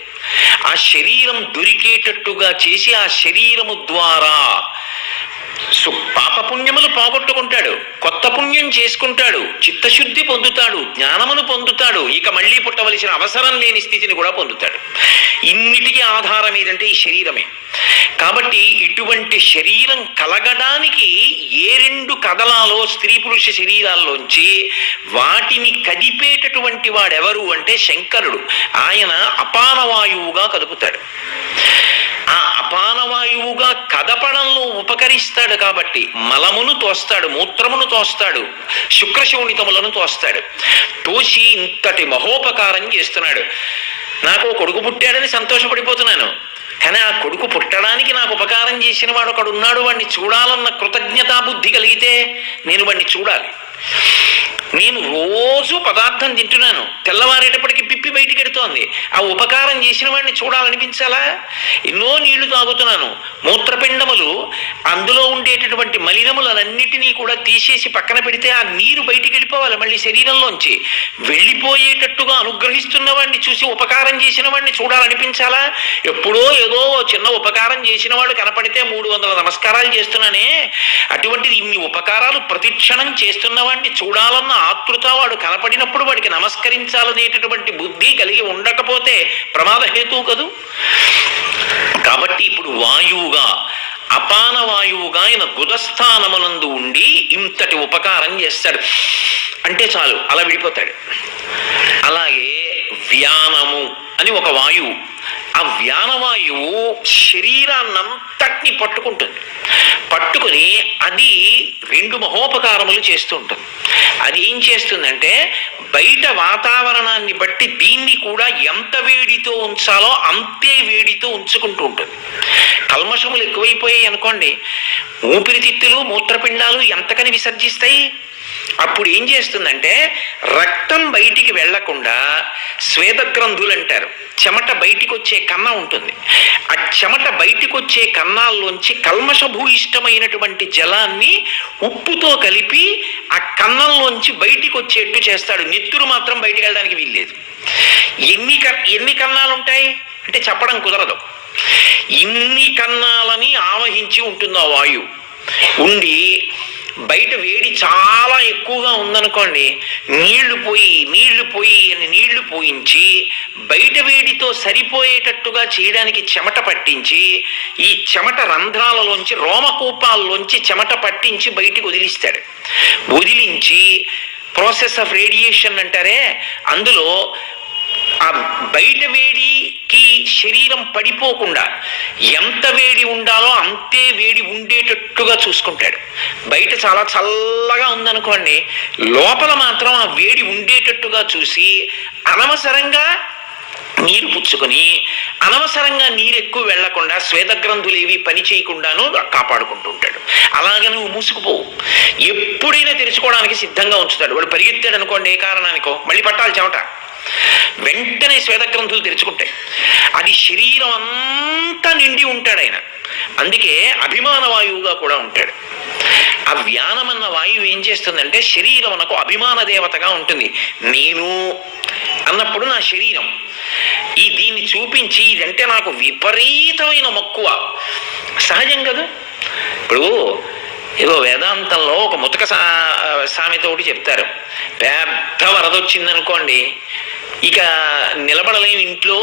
ఆ శరీరం దొరికేటట్టుగా చేసి ఆ శరీరము ద్వారా పాపపుణ్యములు పోగొట్టుకుంటాడు, కొత్త పుణ్యం చేసుకుంటాడు, చిత్తశుద్ధి పొందుతాడు, జ్ఞానమును పొందుతాడు, ఇక మళ్ళీ పుట్టవలసిన అవసరం లేని స్థితిని కూడా పొందుతాడు. ఇన్నిటికీ ఆధారం ఏదంటే ఈ శరీరమే. కాబట్టి ఇటువంటి శరీరం కలగడానికి ఏ రెండు కదలాలో స్త్రీ పురుష శరీరాల్లోంచి వాటిని కదిపేటటువంటి వాడెవరు అంటే శంకరుడు. ఆయన అపానవాయువుగా కదుపుతాడు. ఆ అపానవాయువుగా కదపడంలో ఉపకరిస్తాడు. కాబట్టి మలమును తోస్తాడు, మూత్రమును తోస్తాడు, శుక్రశోణితములను తోస్తాడు. తోసి ఇంతటి మహోపకారం చేస్తున్నాడు. నాకు కొడుకు పుట్టాడని సంతోషపడిపోతున్నాను, కానీ ఆ కొడుకు పుట్టడానికి నాకు ఉపకారం చేసిన వాడు ఒకడున్నాడు, వాడిని చూడాలన్న కృతజ్ఞతాబుద్ధి కలిగితే నేను వాడిని చూడాలి. నేను రోజు పదార్థం తింటున్నాను, తెల్లవారేటప్పటికి పిప్పి బయటికి ఎడుతోంది, ఆ ఉపకారం చేసిన వాడిని చూడాలనిపించాలా? ఎన్నో నీళ్లు తాగుతున్నాను, మూత్రపిండములు అందులో ఉండేటటువంటి మలినములన్నిటినీ కూడా తీసేసి పక్కన పెడితే ఆ నీరు బయటికి వెళ్ళిపోవాలి. మళ్ళీ శరీరంలోంచి వెళ్ళిపోయేటట్టుగా అనుగ్రహిస్తున్న వాడిని చూసి ఉపకారం చేసిన వాడిని చూడాలనిపించాలా? ఎప్పుడో ఏదో చిన్న ఉపకారం చేసిన వాడు కనపడితే 300 నమస్కారాలు చేస్తున్నానే, అటువంటిది ఇన్ని ఉపకారాలు ప్రతిక్షణం చేస్తున్న వాడిని చూడాలన్న ఆతృత వాడు కనపడినప్పుడు వాడికి నమస్కరించాలనేటటువంటి బుద్ధి కలిగి ఉండకపోతే ప్రమాదహేతువు కదూ. కాబట్టి ఇప్పుడు వాయువుగా అపానవాయువుగా ఆయన గుదస్థానమునందు ఉండి ఇంతటి ఉపకారం చేస్తాడు అంటే చాలు, అలా విడిపోతాడు. అలాగే వ్యానము అని ఒక వాయువు, ఆ వ్యానవాయువు శరీరాన్నంతటిని పట్టుకుంటుంది. పట్టుకుని అది రెండు మహోపకారములు చేస్తూ ఉంటుంది. అది ఏం చేస్తుందంటే బయట వాతావరణాన్ని బట్టి దీన్ని కూడా ఎంత వేడితో ఉంచాలో అంతే వేడితో ఉంచుకుంటూ ఉంటుంది. కల్మషములు ఎక్కువైపోయాయి అనుకోండి, ఊపిరితిత్తులు మూత్రపిండాలు ఎంతకని విసర్జిస్తాయి. అప్పుడు ఏం చేస్తుందంటే రక్తం బయటికి వెళ్లకుండా శ్వేతగ్రంథులు అంటారు, చెమట బయటికి వచ్చే కన్నా ఉంటుంది. ఆ చెమట బయటికి వచ్చే కన్నాల్లోంచి కల్మషభూయిష్టమైనటువంటి జలాన్ని ఉప్పుతో కలిపి ఆ కన్నంలోంచి బయటికి వచ్చేట్టు చేస్తాడు. నెత్తురు మాత్రం బయటికి వెళ్ళడానికి వీల్లేదు. ఎన్ని కన్నాలు ఉంటాయి అంటే చెప్పడం కుదరదు. ఇన్ని కన్నాలని ఆవహించి ఉంటుంది ఆ వాయువు. ఉండి బయట వేడి చాలా ఎక్కువగా ఉందనుకోండి, నీళ్లు పోయి అని నీళ్లు పోయించి బయట వేడితో సరిపోయేటట్టుగా చేయడానికి చెమట పట్టించి ఈ చెమట రంధ్రాలలోంచి రోమకూపాల్లోంచి చెమట పట్టించి బయటికి వదిలిస్తాడు. వదిలించి ప్రాసెస్ ఆఫ్ రేడియేషన్ అంటారే, అందులో ఆ బయట వేడికి శరీరం పడిపోకుండా ఎంత వేడి ఉండాలో అంతే వేడి ఉండేటట్టుగా చూసుకుంటాడు. బయట చాలా చల్లగా ఉందనుకోండి, లోపల మాత్రం ఆ వేడి ఉండేటట్టుగా చూసి అనవసరంగా నీరు పుచ్చుకొని అనవసరంగా నీరు ఎక్కువ వెళ్లకుండా శ్వేతగ్రంథులు ఏవి పని చేయకుండాను కాపాడుకుంటూ ఉంటాడు. అలాగే నువ్వు మూసుకుపోవు, ఎప్పుడైనా తెరుచుకోవడానికి సిద్ధంగా ఉంచుతాడు. వాడు పరిగెత్తాడు అనుకోండి, ఏ కారణానికో మళ్ళీ పట్టాలి చెమట, వెంటనే శ్వేతగ్రంథులు తెరుచుకుంటాయి. అది శరీరం అంతా నిండి ఉంటాడు ఆయన. అందుకే అభిమాన వాయువుగా కూడా ఉంటాడు. ఆ వ్యానం అన్న వాయువు ఏం చేస్తుందంటే శరీరమునకు అభిమాన దేవతగా ఉంటుంది. నేను అన్నప్పుడు నా శరీరం, దీన్ని చూపించి ఇదంటే నాకు విపరీతమైన మక్కువ. సహజం కదా. ఇప్పుడు ఏదో వేదాంతంలో ఒక ముతక సామెత ఒకటి చెప్తారు. పెద్ద వరద వచ్చిందనుకోండి, ఇక నిలబడలేని ఇంట్లో,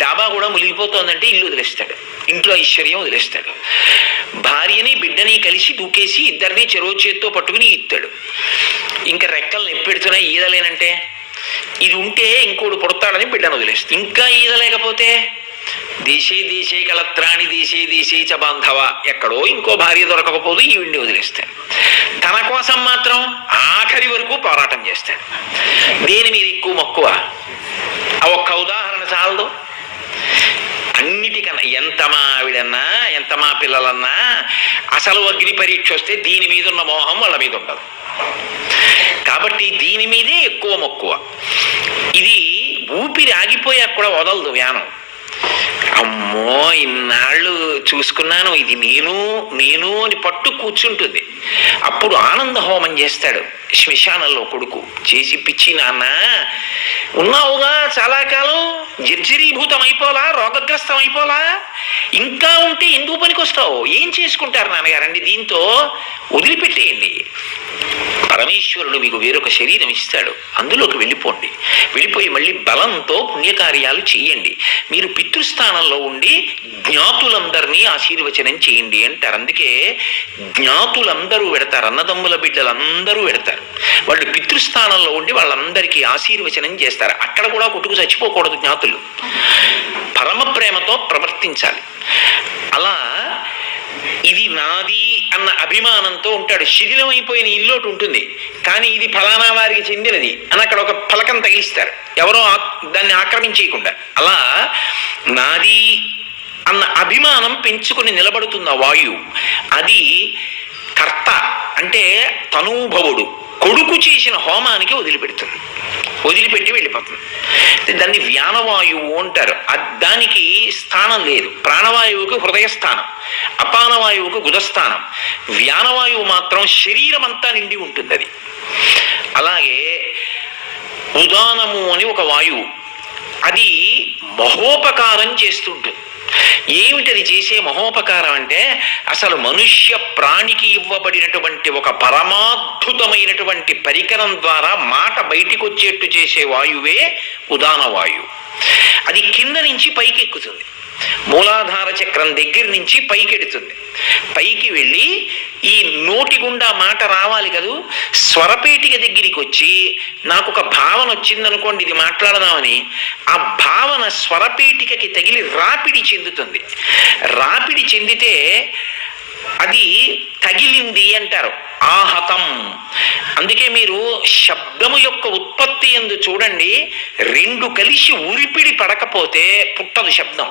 డాబా కూడా మునిగిపోతుందంటే ఇల్లు వదిలేస్తాడు, ఇంట్లో ఐశ్వర్యం వదిలేస్తాడు. భార్యని బిడ్డని కలిసి దూకేసి ఇద్దరిని చెరో చేత్తో పట్టుకుని ఇస్తాడు. ఇంకా రెక్కలు నెప్పెడుతున్నాయి ఈదలేనంటే, ఇది ఉంటే ఇంకోడు పుడతాడని బిడ్డను వదిలేస్తాడు. ఇంకా ఈదలేకపోతే దేశే దేశే కలత్రాణి దేశే దేశే చ బాంధవ, ఎక్కడో ఇంకో భార్య దొరకకపోదు ఈవిడ్ని వదిలేస్తాడు. తన కోసం మాత్రం ఆఖరి వరకు పోరాటం చేస్తాడు. దేని మీద ఎక్కువ మక్కువ? ఆ ఒక్క ఉదాహరణ చాలదు. అన్నిటికన్నా ఎంత మా ఆవిడన్నా ఎంత మా పిల్లలన్నా అసలు అగ్ని పరీక్ష వస్తే దీని మీద ఉన్న మోహం వాళ్ళ మీద ఉండదు. కాబట్టి దీని మీదే ఎక్కువ మక్కువ. ఇది ఊపిరి ఆగిపోయాక కూడా వదలదు వ్యానం. అమ్మో ఇన్నాళ్ళు చూసుకున్నాను, ఇది నేను నేను అని పట్టు కూర్చుంటుంది. అప్పుడు ఆనంద హోమం చేస్తాడు శ్మశానంలో కొడుకు. చేసి, పిచ్చి నాన్న ఉన్నావుగా చాలా కాలం, జర్జరీభూతం అయిపోలా, రోగగ్రస్తం అయిపోలా, ఇంకా ఉంటే ఎందుకు పనికొస్తావు? ఏం చేసుకుంటారు నాన్నగారండి, దీంతో వదిలిపెట్టేయండి. పరమేశ్వరుడు మీకు వేరొక శరీరం ఇస్తాడు, అందులోకి వెళ్ళిపోండి. వెళ్ళిపోయి మళ్ళీ బలంతో పుణ్యకార్యాలు చెయ్యండి. మీరు పితృస్థానంలో ఉండి జ్ఞాతులందరినీ ఆశీర్వచనం చేయండి అంటారు. అందుకే జ్ఞాతులందరూ పెడతారు, అన్నదమ్ముల బిడ్డలందరూ పెడతారు. వాళ్ళు పితృస్థానంలో ఉండి వాళ్ళందరికీ ఆశీర్వచనం చేస్తారు. అక్కడ కూడా కొట్టుకు చచ్చిపోకూడదు జ్ఞాతులు, పరమ ప్రేమతో ప్రవర్తించాలి. అలా ఇది నాది అన్న అభిమానంతో ఉంటాడు. శిథిలమైపోయిన ఇల్లోటి ఉంటుంది, కానీ ఇది ఫలానా వారికి చెందినది అని అక్కడ ఒక ఫలకం తగిలిస్తారు, ఎవరో దాన్ని ఆక్రమించేయకుండా. అలా నాది అన్న అభిమానం పెంచుకుని నిలబడుతున్న వాయువు, అది కర్త అంటే తనూభవుడు. కొడుకు చేసిన హోమానికి వదిలిపెట్టి వెళ్ళిపోతుంది. దాన్ని వ్యానవాయువు అంటారు. దానికి స్థానం లేదు. ప్రాణవాయువుకు హృదయ స్థానం, అపానవాయువుకు గుదస్థానం, వ్యానవాయువు మాత్రం శరీరం అంతా నిండి ఉంటుంది. అది అలాగే ఉదానము అని ఒక వాయువు, అది మహోపకారం చేస్తుంటుంది. ఏమిటది చేసే మహోపకారం అంటే, అసలు మనుష్య ప్రాణికి ఇవ్వబడినటువంటి ఒక పరమాద్భుతమైనటువంటి పరికరం ద్వారా మాట బయటికి వచ్చేట్టు చేసే వాయువే ఉదాన వాయువు. అది కింద నుంచి పైకి ఎక్కుతుంది, మూలాధార చక్రం దగ్గర నుంచి పైకెడుతుంది. పైకి వెళ్ళి ఈ నోటి గుండా మాట రావాలి కదూ, స్వరపేటిక దగ్గరికి వచ్చి నాకు ఒక భావన వచ్చిందనుకోండి ఇది మాట్లాడదామని, ఆ భావన స్వరపేటికకి తగిలి రాపిడి చెందుతుంది. రాపిడి చెందితే అది తగిలింది అంటారు, ఆహతం. అందుకే మీరు శబ్దము యొక్క ఉత్పత్తి యందు చూడండి, రెండు కలిసి ఉరిపిడి పడకపోతే పుట్టదు శబ్దం.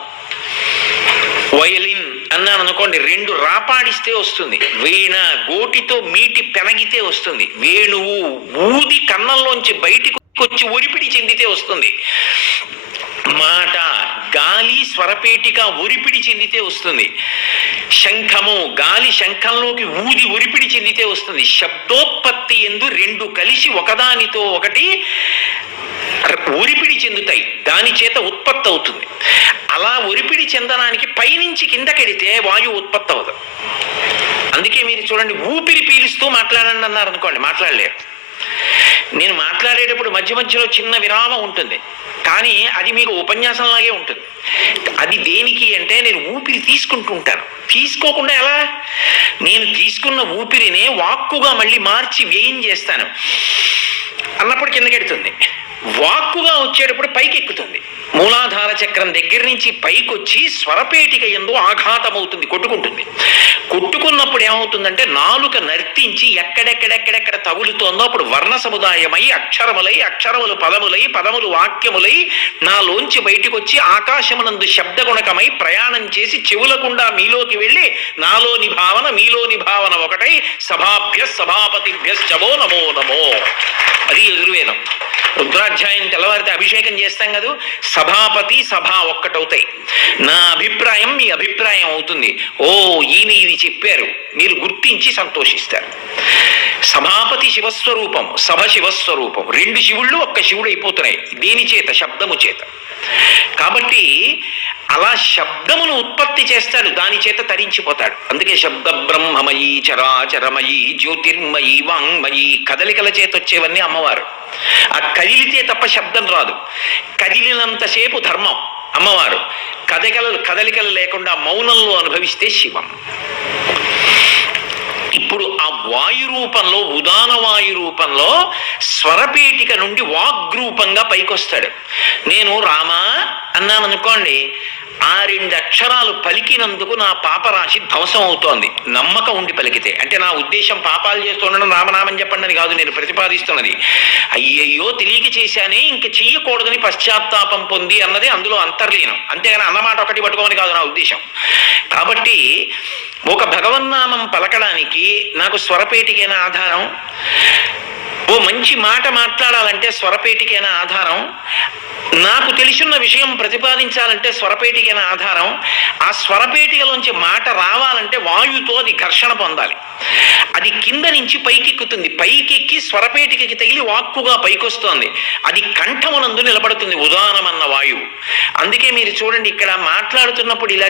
వయలిన్ అన్నాను అనుకోండి, రెండు రాపాడిస్తే వస్తుంది. వీణ గోటితో మీటి పెనగితే వస్తుంది. వేణువు ఊది కన్నంలోంచి బయటికి వచ్చి ఉరిపిడి చెందితే వస్తుంది. మాట గాలి స్వరపేటిక ఉరిపిడి చెందితే వస్తుంది. శంఖము గాలి శంఖంలోకి ఊది ఉరిపిడి చెందితే వస్తుంది. శబ్దోత్పత్తి యందు రెండు కలిసి ఒకదానితో ఒకటి ఉరిపిడి చెందుతాయి, దాని చేత ఉత్పత్తి అవుతుంది. అలా ఉరిపిడి చెందడానికి పైనుంచి కిందకెడితే వాయువు ఉత్పత్తి అవ్వదు. అందుకే మీరు చూడండి, ఊపిరి పీలుస్తూ మాట్లాడండి అన్నారు అనుకోండి, మాట్లాడలేరు. నేను మాట్లాడేటప్పుడు మధ్య మధ్యలో చిన్న విరామం ఉంటుంది, కానీ అది మీకు ఉపన్యాసంలాగే ఉంటుంది. అది దేనికి అంటే, నేను ఊపిరి తీసుకుంటూ ఉంటాను. తీసుకోకుండా ఎలా? నేను తీసుకున్న ఊపిరినే వాక్కుగా మళ్ళీ మార్చి వ్యయం చేస్తాను అన్నప్పుడు కిందకెడుతుంది. వాక్కుగా వచ్చేటప్పుడు పైకి ఎక్కుతుంది. మూలాధార చక్రం దగ్గర నుంచి పైకి వచ్చి స్వరపేటిక యందు ఆఘాతమవుతుంది, కొట్టుకుంటుంది. కొట్టుకున్నప్పుడు ఏమవుతుందంటే, నాలుక నర్తించి ఎక్కడెక్కడెక్కడెక్కడ తగులుతోందో అప్పుడు వర్ణ సముదాయమై అక్షరములై, అక్షరములు పదములై, పదములు వాక్యములై నాలోంచి బయటికి వచ్చి ఆకాశమునందు శబ్దగుణకమై ప్రయాణం చేసి చెవులకుండా మీలోకి వెళ్ళి నాలోని భావన మీలోని భావన ఒకటై సభాభ్య సభాపతిభ్యశ్చవో నమో నమో. అది యజుర్వేదం. రుద్రాధ్యాయం తెల్లవారితే అభిషేకం చేస్తాం కదా, సభాపతి సభ ఒక్కటవుతాయి. నా అభిప్రాయం మీ అభిప్రాయం అవుతుంది. ఓ ఈయన ఇది చెప్పారు, మీరు గుర్తించి సంతోషిస్తారు. సభాపతి శివస్వరూపం, సభ శివస్వరూపం. రెండు శివుళ్ళు ఒక్క శివుడు అయిపోతున్నాయి. దేని చేత? శబ్దము చేత. కాబట్టి అలా శబ్దమును ఉత్పత్తి చేస్తాడు, దాని చేత తరించిపోతాడు. అందుకే శబ్ద బ్రహ్మమయీ చరాచరమయీ జ్యోతిర్మయీ వాంగ్మయీ, కదలికల చేత వచ్చేవన్నీ అమ్మవారు. ఆ కదిలితే తప్ప శబ్దం రాదు. కదిలినంతసేపు ధర్మం అమ్మవారు, కదలికలు లేకుండా మౌనంలో అనుభవిస్తే శివం. ఇప్పుడు ఆ వాయు రూపంలో, ఉదాన వాయు రూపంలో స్వరపేటిక నుండి వాగ్రూపంగా పైకొస్తాడు. నేను రామా అన్నాననుకోండి, ఆ 2 అక్షరాలు పలికినందుకు నా పాపరాశి ధ్వంసం అవుతోంది. నమ్మకం ఉండి పలికితే, అంటే నా ఉద్దేశం పాపాలు చేస్తుండడం రామనామం చెప్పండి అని కాదు నేను ప్రతిపాదిస్తున్నది. అయ్యయ్యో తెలియక చేశానే, ఇంక చెయ్యకూడదని పశ్చాత్తాపం పొంది అన్నది అందులో అంతర్లీనం. అంతేగాని అన్నమాట ఒకటి పట్టుకోమని కాదు నా ఉద్దేశం. కాబట్టి ఒక భగవన్నామం పలకడానికి నాకు స్వరపేటికైన ఆధారం, ఓ మంచి మాట మాట్లాడాలంటే స్వరపేటికైన ఆధారం, నాకు తెలిసిన విషయం ప్రతిపాదించాలంటే స్వరపేటికైన ఆధారం, ఆ స్వరపేటికలోంచి మాట రావాలంటే వాయుతో అది ఘర్షణ పొందాలి. అది కింద నుంచి పైకెక్కుతుంది, పైకెక్కి స్వరపేటికకి తగిలి వాక్కుగా పైకొస్తోంది. అది కంఠమునందు నిలబడుతుంది ఉదానమన్న వాయువు. అందుకే మీరు చూడండి, ఇక్కడ మాట్లాడుతున్నప్పుడు ఇలా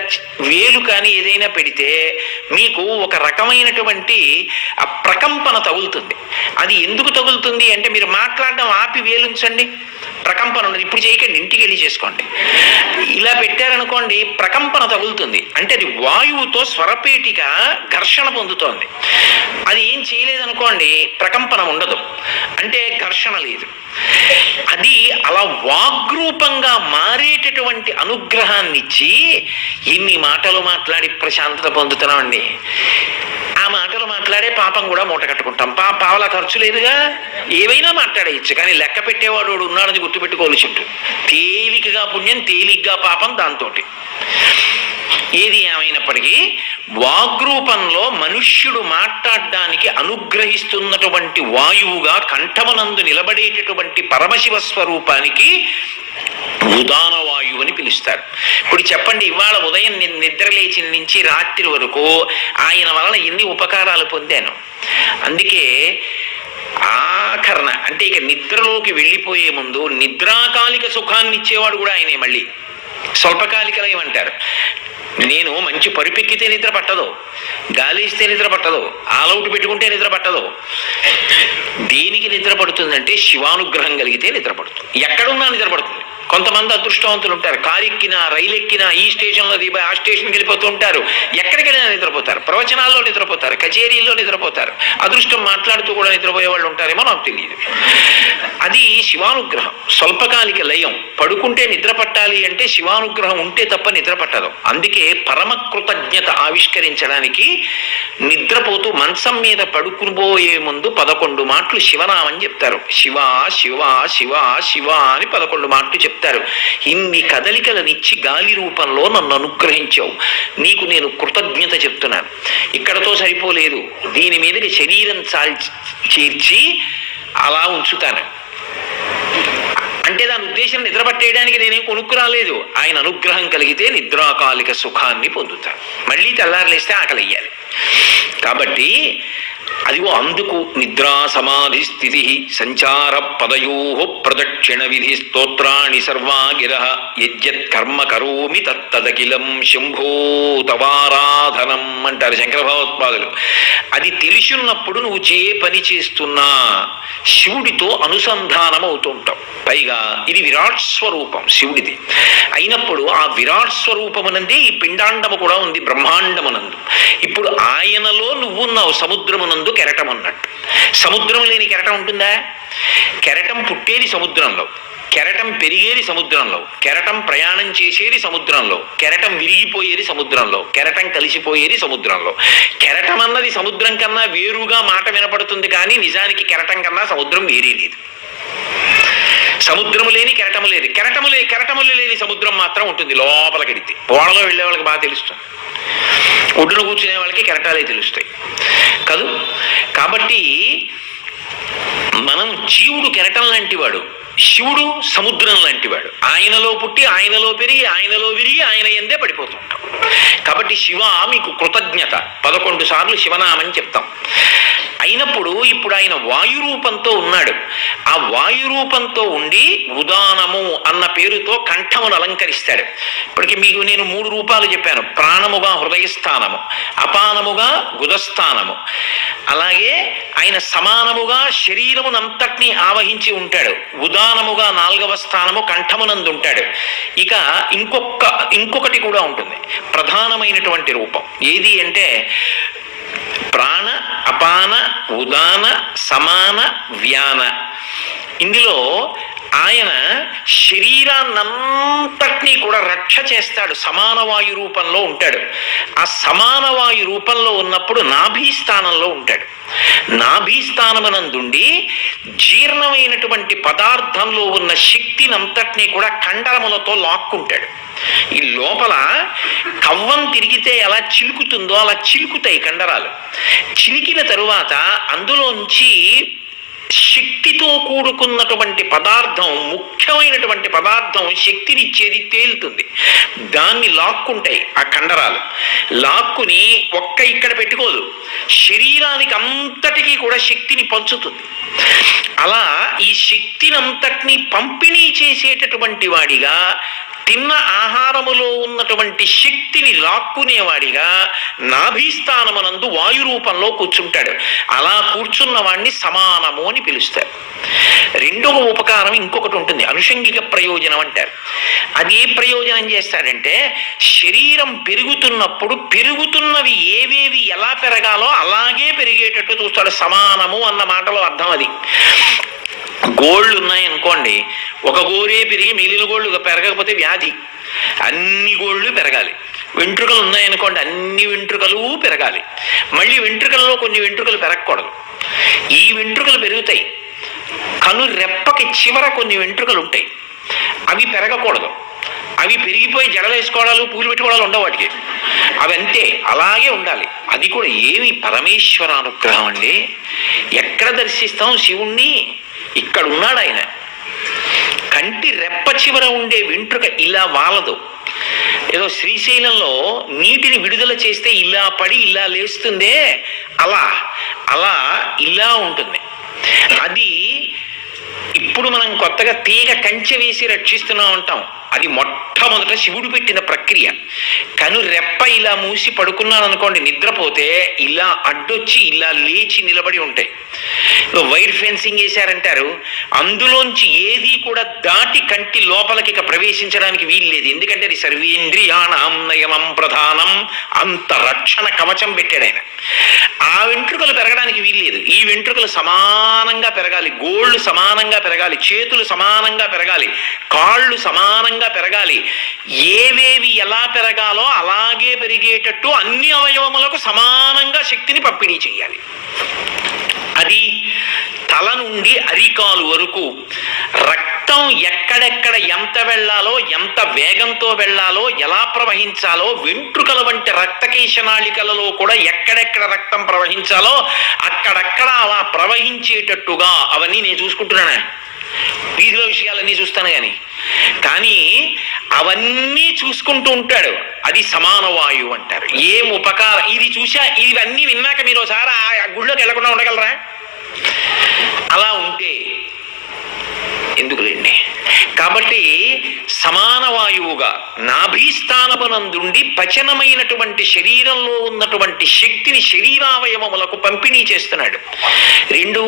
వేలు కానీ ఏదైనా పెడితే మీకు ఒక రకమైనటువంటి ప్రకంపన తగులుతుంది. అది ఎందుకు తగులుతుంది అంటే, మీరు మాట్లాడడం ఆపి వేలుంచండి, ప్రకంపన ఉన్నది. ఇప్పుడు చేయకండి, ఇంటికి వెళ్ళి చేసుకోండి. ఇలా పెట్టారనుకోండి, ప్రకంపన తగులుతుంది. అంటే అది వాయువుతో స్వరపేటిక ఘర్షణ పొందుతోంది. అది ఏం చేయలేదనుకోండి, ప్రకంపన ఉండదు, అంటే ఘర్షణ లేదు. అది అలా వాగ్రూపంగా మారేటటువంటి అనుగ్రహాన్ని ఇచ్చి ఇన్ని మాటలు మాట్లాడి ప్రశాంతత పొందుతున్నామండి. ఆ మాటలు మాట్లాడే పాపం కూడా మూట కట్టుకుంటాం. పావల ఖర్చు లేదుగా, ఏవైనా మాట్లాడేయచ్చు. కానీ లెక్క పెట్టేవాడు ఉన్నాడని గుర్తుపెట్టుకోవాలి. చుట్టూ తేలికగా పుణ్యం, తేలిగ్గా పాపం. దాంతో ఏది ఏమైనప్పటికీ వాగ్రూపంలో మనుష్యుడు మాట్లాడడానికి అనుగ్రహిస్తున్నటువంటి వాయువుగా కంఠమనందు నిలబడేటటువంటి పరమశివ స్వరూపానికి ఉదాన వాయువు అని పిలుస్తారు. ఇప్పుడు చెప్పండి, ఇవాళ ఉదయం నిద్ర లేచిన నుంచి రాత్రి వరకు ఆయన వలన ఎన్ని ఉపకారాలు పొందాను. అందుకే ఆఖరణ అంటే ఇక నిద్రలోకి వెళ్ళిపోయే ముందు నిద్రాకాలిక సుఖాన్ని ఇచ్చేవాడు కూడా ఆయనే. మళ్ళీ స్వల్పకాలికలు ఏమంటారు, నేను మంచి పరుపెక్కితే నిద్ర పట్టదు, గాలి ఇస్తే నిద్ర పట్టదు, ఆలౌట్ పెట్టుకుంటే నిద్ర పట్టదు. దేనికి నిద్ర పడుతుందంటే శివానుగ్రహం కలిగితే నిద్ర పడుతుంది. ఎక్కడున్నా నిద్ర పడుతుంది. కొంతమంది అదృష్టవంతులు ఉంటారు, కారు ఎక్కినా రైలు ఎక్కినా ఈ స్టేషన్లో దిగిపోయి ఆ స్టేషన్కి వెళ్ళిపోతూ ఉంటారు. ఎక్కడికి వెళ్ళినా నిద్రపోతారు, ప్రవచనాల్లో నిద్రపోతారు, కచేరీల్లో నిద్రపోతారు. అదృష్టం మాట్లాడుతూ కూడా నిద్రపోయే వాళ్ళు ఉంటారేమో నాకు తెలియదు. అది శివానుగ్రహం, స్వల్పకాలిక లయం. పడుకుంటే నిద్ర పట్టాలి అంటే శివానుగ్రహం ఉంటే తప్ప నిద్ర పట్టదు. అందుకే పరమ కృతజ్ఞత ఆవిష్కరించడానికి నిద్రపోతూ మంచం మీద పడుకుపోయే ముందు 11 మాటలు శివనామం చెప్తారు. శివ శివ శివ శివ అని 11 మాటలు చెప్తారు. ఇన్ని కదలికలనిచ్చి గాలి రూపంలో నన్ను అనుగ్రహించావు, నీకు నేను కృతజ్ఞత చెప్తున్నాను. ఇక్కడతో సరిపోలేదు, దీని మీదకి శరీరం చేర్చి అలా ఉంచుతాను. అంటే దాని ఉద్దేశం నిద్ర పట్టేయడానికి నేనేం కొనుక్కురాలేదు. ఆయన అనుగ్రహం కలిగితే నిద్రాకాలిక సుఖాన్ని పొందుతాను. మళ్ళీ తెల్లారులేస్తే ఆకలి అయ్యాలి. కాబట్టి అదిగో అందుకు నిద్రా సమాధి స్థితి సంచార పదయో ప్రదక్షిణ విధి స్తోత్రాణి సర్వా గిర యజ్జత్ కర్మ కరోమి తత్తదకిలం శంభో తవారాధనం అంటారు శంకర భగవత్పాదులు. అది తెలుసున్నప్పుడు నువ్వు పని చేస్తున్నా శివుడితో అనుసంధానం అవుతుంటావు. పైగా ఇది విరాట్ స్వరూపం శివుడిది అయినప్పుడు ఆ విరాట్ స్వరూపమునందే ఈ పిండాండము కూడా ఉంది బ్రహ్మాండమునందు. ఇప్పుడు ఆయనలో నువ్వున్నావు, సముద్రమునందు కెరటం అన్నట్టు. సముద్రం లేని కెరటం ఉంటుందా? కెరటం పుట్టేది సముద్రంలో, కెరటం పెరిగేది సముద్రంలో, కెరటం ప్రయాణం చేసేది సముద్రంలో, కెరటం విరిగిపోయేది సముద్రంలో, కెరటం కలిసిపోయేది సముద్రంలో. కెరటం అన్నది సముద్రం కన్నా వేరుగా మాట వినపడుతుంది, కానీ నిజానికి కెరటం కన్నా సముద్రం వేరే లేదు. సముద్రము లేని కెరటము లేదు, కెరటములు లేని సముద్రం మాత్రం ఉంటుంది. లోపలికెడితే ఓడలో వెళ్ళే వాళ్ళకి బాగా తెలుస్తుంది, ఒడ్డున కూర్చునే వాళ్ళకి కెరటాలే తెలుస్తాయి కాదు. కాబట్టి మనం జీవుడు కెరటం లాంటివాడు, శివుడు సముద్రం లాంటివాడు. ఆయనలో పుట్టి ఆయనలో పెరిగి ఆయనలో విరిగి ఆయన ఎందే పడిపోతుంటాం. కాబట్టి శివ మీకు కృతజ్ఞత 11 సార్లు శివనామని చెప్తాం. అయినప్పుడు ఇప్పుడు ఆయన వాయు రూపంతో ఉన్నాడు. ఆ వాయు రూపంతో ఉండి ఉదానము అన్న పేరుతో కంఠమును అలంకరిస్తాడు. ఇప్పటికి మీకు నేను 3 రూపాలు చెప్పాను. ప్రాణముగా హృదయస్థానము, అపానముగా గుదస్థానము, అలాగే ఆయన సమానముగా శరీరమునంతటినీ ఆవహించి ఉంటాడు. ఉదానముగా 4వ స్థానము కంఠమునందు ఉంటాడు. ఇక ఇంకొకటి కూడా ఉంటుంది, ప్రధానమైనటువంటి రూపం ఏది అంటే ప్రాణ, అపాన, ఉదాన, సమాన, వ్యాన. ఇందులో ఆయన శరీరాన్నంతటినీ కూడా రక్ష చేస్తాడు. సమాన వాయు రూపంలో ఉంటాడు. ఆ సమాన వాయు రూపంలో ఉన్నప్పుడు నాభీస్థానంలో ఉంటాడు. నాభీస్థానమునందుండి జీర్ణమైనటువంటి పదార్థంలో ఉన్న శక్తినంతటినీ కూడా కండరములతో లాక్కుంటాడు. ఈ లోపల కవ్వం తిరిగితే ఎలా చిలుకుతుందో అలా చిలుకుతాయి కండరాలు. చిలికిన తరువాత అందులోంచి శక్తితో కూడుకున్నటువంటి పదార్థం, ముఖ్యమైనటువంటి పదార్థం, శక్తినిచ్చేది తేలుతుంది. దాన్ని లాక్కుంటాయి ఆ కండరాలు. లాక్కుని ఇక్కడ పెట్టుకోదు, శరీరానికి అంతటికీ కూడా శక్తిని పంచుతుంది. అలా ఈ శక్తినంతటినీ పంపిణీ చేసేటటువంటి వాడిగా, తిన్న ఆహారములో ఉన్నటువంటి శక్తిని లాక్కునేవాడిగా నాభీస్థానమునందు వాయు రూపంలో కూర్చుంటాడు. అలా కూర్చున్న వాడిని సమానము అని పిలుస్తారు. రెండవ ఉపకారం ఇంకొకటి ఉంటుంది, అనుషంగిక ప్రయోజనం అంటారు. అది ఏ ప్రయోజనం చేస్తాడంటే, శరీరం పెరుగుతున్నప్పుడు పెరుగుతున్నవి ఏవేవి ఎలా పెరగాలో అలాగే పెరిగేటట్టు చూస్తాడు. సమానము అన్న మాటలో అర్థం అది. గోళ్ళు ఉన్నాయనుకోండి, ఒక గోరే పెరిగి మిగిలిన గోళ్ళు పెరగకపోతే వ్యాధి. అన్ని గోళ్ళు పెరగాలి. వెంట్రుకలు ఉన్నాయనుకోండి, అన్ని వెంట్రుకలు పెరగాలి. మళ్ళీ వెంట్రుకలలో కొన్ని వెంట్రుకలు పెరగకూడదు. ఈ వెంట్రుకలు పెరుగుతాయి. కను రెప్పకి చివర కొన్ని వెంట్రుకలు ఉంటాయి, అవి పెరగకూడదు. అవి పెరిగిపోయి జడలేసుకోవడాలు, పూలు పెట్టుకోవడాలు ఉండవు వాటికి. అవి అంతే, అలాగే ఉండాలి. అది కూడా ఏమి పరమేశ్వర అనుగ్రహం అండి. ఎక్కడ దర్శిస్తాం శివుణ్ణి? ఇక్కడ ఉన్నాడు ఆయన. కంటి రెప్ప చివర ఉండే వెంట్రుక ఇలా వాలదు. ఏదో శ్రీశైలంలో నీటిని విడుదల చేస్తే ఇలా పడి ఇలా లేస్తుందే, అలా ఇలా ఉంటుంది. అది ఇప్పుడు మనం కొత్తగా తీగ కంచె వేసి రక్షిస్తున్నాం అంటాం. అది మొట్టమొదట శివుడు పెట్టిన ప్రక్రియ. కను రెప్ప ఇలా మూసి పడుకున్నాను అనుకోండి, నిద్రపోతే ఇలా అడ్డొచ్చి ఇలా లేచి నిలబడి ఉంటాయి. వైర్ ఫెన్సింగ్ వేశారంటారు, అందులోంచి ఏది కూడా దాటి కంటి లోపలికి ఇక ప్రవేశించడానికి వీలు లేదు. ఎందుకంటే అది సర్వేంద్రియాణం నయనం ప్రధానం, అంత రక్షణ కవచం పెట్టాడు ఆయన. ఆ వెంట్రుకలు పెరగడానికి వీలు లేదు. ఈ వెంట్రుకలు సమానంగా పెరగాలి, గోళ్ళు సమానంగా పెరగాలి, చేతులు సమానంగా పెరగాలి, కాళ్ళు సమానంగా పెరగాలి. ఏవేవి ఎలా పెరగాలో అలాగే పెరిగేటట్టు అన్ని అవయవములకు సమానంగా శక్తిని పంపిణీ చేయాలి. అది తల నుండి అరికాలు వరకు రక్తం ఎక్కడెక్కడ ఎంత వెళ్ళాలో, ఎంత వేగంతో వెళ్ళాలో, ఎలా ప్రవహించాలో, వెంట్రుకల వంటి రక్తకేశనాళికలలో కూడా ఎక్కడెక్కడ రక్తం ప్రవహించాలో అక్కడక్కడ అలా ప్రవహించేటట్టుగా అవన్నీ నేను చూసుకుంటున్నాను. వీధిలో విషయాలన్నీ చూస్తాను కానీ అవన్నీ చూసుకుంటూ ఉంటాడు. అది సమాన వాయువు అంటారు. ఏం ఉపకారం ఇది ఇవన్నీ విన్నాక మీరు ఒకసారి ఆ గుళ్ళోకి వెళ్లకుండా ఉండగలరా? అలా ఉంటే ఎందుకులేండి. కాబట్టి సమాన వాయువుగా నాభీస్థానమునందుండి పచనమైనటువంటి శరీరంలో ఉన్నటువంటి శక్తిని శరీరావయవములకు పంపిణీ చేస్తున్నాడు. రెండు,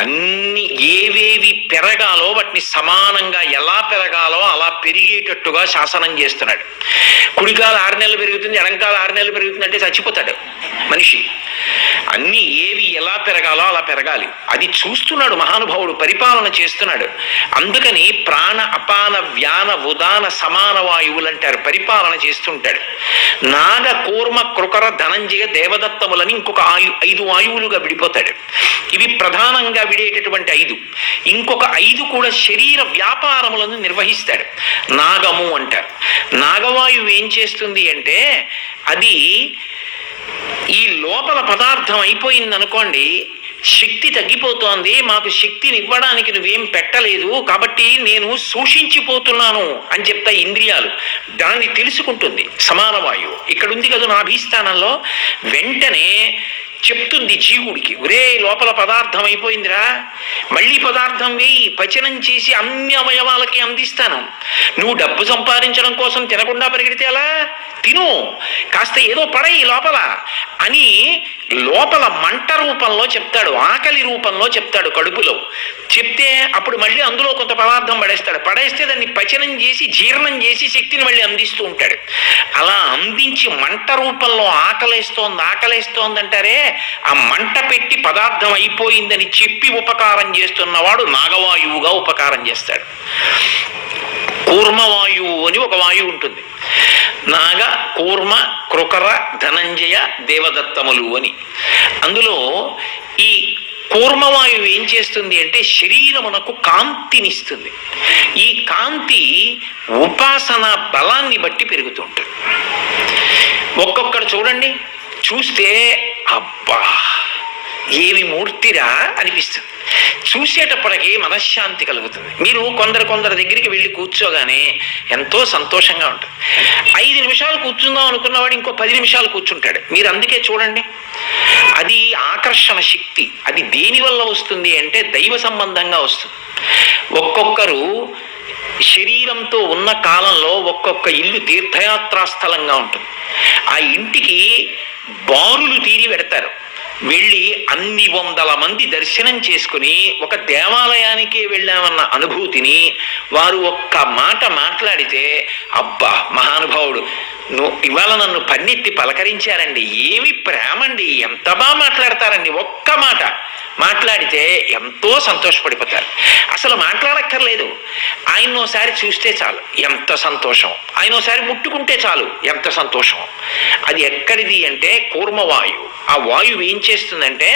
అన్ని ఏవేవి పెరగాలో వాటిని సమానంగా ఎలా పెరగాలో అలా పెరిగేటట్టుగా శాసనం చేస్తున్నాడు. కుడికాలు 6 నెలలు పెరుగుతుంది, ఎడంకాలు 6 నెలలు పెరుగుతుంది అంటే చచ్చిపోతాడు మనిషి. అన్ని ఏవి ఎలా పెరగాలో అలా పెరగాలి. అది చూస్తున్నాడు మహానుభావుడు, పరిపాలన చేస్తున్నాడు. అందుకని ప్రాణ, అపాన, వ్యాన, ఉదాన, సమాన వాయువులు అంటారు. పరిపాలన చేస్తుంటాడు. నాగ, కూర్మ, కృకర, ధనంజయ, దేవదత్తములని ఇంకొక 5 వాయువులుగా విడిపోతాడు. ఇవి ప్రధానంగా విడేటటువంటి 5. ఇంకొక 5 కూడా శరీర వ్యాపారములను నిర్వహిస్తాడు. నాగము అంటారు. నాగవాయువు ఏం చేస్తుంది అంటే, అది ఈ లోపల పదార్థం అయిపోయిందనుకోండి, శక్తి తగ్గిపోతోంది, మాకు శక్తిని ఇవ్వడానికి నువ్వేం పెట్టలేదు కాబట్టి నేను శోషించిపోతున్నాను అని చెప్తా ఇంద్రియాలు. దాన్ని తెలుసుకుంటుంది సమాన వాయువు. ఇక్కడ ఉంది కదా నాభీస్థానంలో. వెంటనే చెప్తుంది జీవుడికి, ఒరే లోపల పదార్థం అయిపోయిందిరా, మళ్ళీ పదార్థం వేయి, పచనం చేసి అన్ని అవయవాలకి అందిస్తాను. నువ్వు డబ్బు సంపాదించడం కోసం తినకుండా పరిగెడితే అలా తిను, కాస్త ఏదో పడయి లోపల అని లోపల మంట రూపంలో చెప్తాడు, ఆకలి రూపంలో చెప్తాడు కడుపులో. చెప్తే అప్పుడు మళ్ళీ అందులో కొంత పదార్థం పడేస్తాడు, పడేస్తే దాన్ని పచనం చేసి జీర్ణం చేసి శక్తిని మళ్ళీ అందిస్తూ ఉంటాడు. అలా అందించి మంట రూపంలో ఆకలేస్తోంది అంటారే, ఆ మంట పెట్టి పదార్థం అయిపోయిందని చెప్పి ఉపకారం చేస్తున్నవాడు నాగవాయువుగా ఉపకారం చేస్తాడు. కూర్మవాయువు అని ఒక వాయువు ఉంటుంది. నాగ, కూర్మ, కృకర, ధనంజయ, దేవదత్తములు అని. అందులో ఈ కూర్మవాయువు ఏం చేస్తుంది అంటే శరీరమునకు కాంతినిస్తుంది. ఈ కాంతి ఉపాసన బలాన్ని బట్టి పెరుగుతుంటుంది. ఒక్కొక్కడు చూడండి, చూస్తే అబ్బా ఏమి మూర్తిరా అనిపిస్తుంది, చూసేటప్పటికీ మనశ్శాంతి కలుగుతుంది. మీరు కొందరు దగ్గరికి వెళ్ళి కూర్చోగానే ఎంతో సంతోషంగా ఉంటుంది. 5 నిమిషాలు కూర్చుందాం అనుకున్నవాడు ఇంకో 10 నిమిషాలు కూర్చుంటాడు. మీరు అందుకే చూడండి, అది ఆకర్షణ శక్తి. అది దేనివల్ల వస్తుంది అంటే దైవ సంబంధంగా వస్తుంది. ఒక్కొక్కరు శరీరంతో ఉన్న కాలంలో ఒక్కొక్క ఇల్లు తీర్థయాత్రా స్థలంగా ఉంటుంది. ఆ ఇంటికి బారులు తీరి పెడతారు. వెళ్ళి అన్ని 100 మంది దర్శనం చేసుకుని ఒక దేవాలయానికే వెళ్ళామన్న అనుభూతిని వారు ఒక్క మాట మాట్లాడితే, అబ్బా మహానుభావుడు ఇవాళ నన్ను పన్నెత్తి పలకరించారండి, ఏమి ప్రేమండి, ఎంత బాగా మాట్లాడతారండి, ఒక్క మాట మాట్లాడితే ఎంతో సంతోషపడిపోతారు. అసలు మాట్లాడక్కర్లేదు, ఆయన్నోసారి చూస్తే చాలు ఎంత సంతోషం, ఆయనోసారి ముట్టుకుంటే చాలు ఎంత సంతోషం. అది ఎక్కడిది అంటే కూర్మవాయువు. ఆ వాయువు ఏం చేస్తుందంటే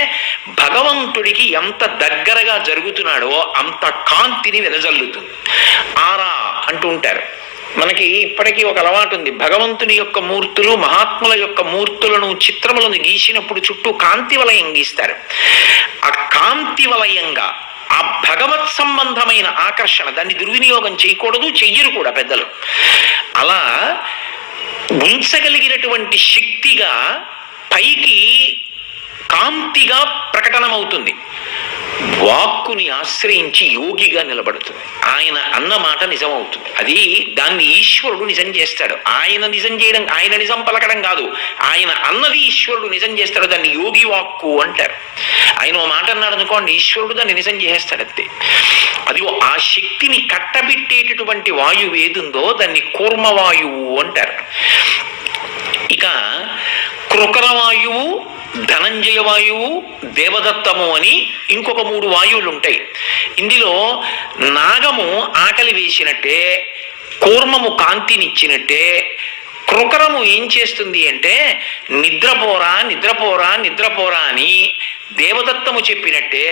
భగవంతుడికి ఎంత దగ్గరగా జరుగుతున్నాడో అంత కాంతిని వెదజల్లుతుంది. ఆరా అంటూ ఉంటారు. మనకి ఇప్పటికీ ఒక అలవాటు ఉంది, భగవంతుని యొక్క మూర్తులు మహాత్ముల యొక్క మూర్తులను చిత్రములను గీసినప్పుడు చుట్టూ కాంతి వలయం గీస్తారు. ఆ కాంతి వలయంగా ఆ భగవత్ సంబంధమైన ఆకర్షణ, దాన్ని దుర్వినియోగం చేయకూడదు, చెయ్యరు కూడా పెద్దలు. అలా ఉంచగలిగినటువంటి శక్తిగా పైకి కాంతిగా ప్రకటనమవుతుంది. వాక్కుని ఆశ్రయించి యోగిగా నిలబడుతుంది. ఆయన అన్న మాట నిజమవుతుంది. అది దాన్ని ఈశ్వరుడు నిజం చేస్తాడు. ఆయన నిజం చేయడం, ఆయన నిజం పలకడం కాదు, ఆయన అన్నది ఈశ్వరుడు నిజం చేస్తాడు. దాన్ని యోగి వాక్కు అంటారు. ఆయన ఓ మాట అన్నాడు అనుకోండి, ఈశ్వరుడు దాన్ని నిజం చేస్తాడు అంతే. అది ఆ శక్తిని కట్టబెట్టేటటువంటి వాయువు ఏదుందో దాన్ని కూర్మవాయువు అంటారు. ఇక కృకర వాయువు, ధనంజయ వాయువు, దేవదత్తము అని ఇంకొక 3 వాయువులు ఉంటాయి. ఇందులో నాగము ఆకలి వేసినట్టే, కూర్మము కాంతినిచ్చినట్టే, కృకరము ఏం చేస్తుంది అంటే నిద్రపోరా నిద్రపోరా నిద్రపోరా అని దేవదత్తము చెప్పినట్టే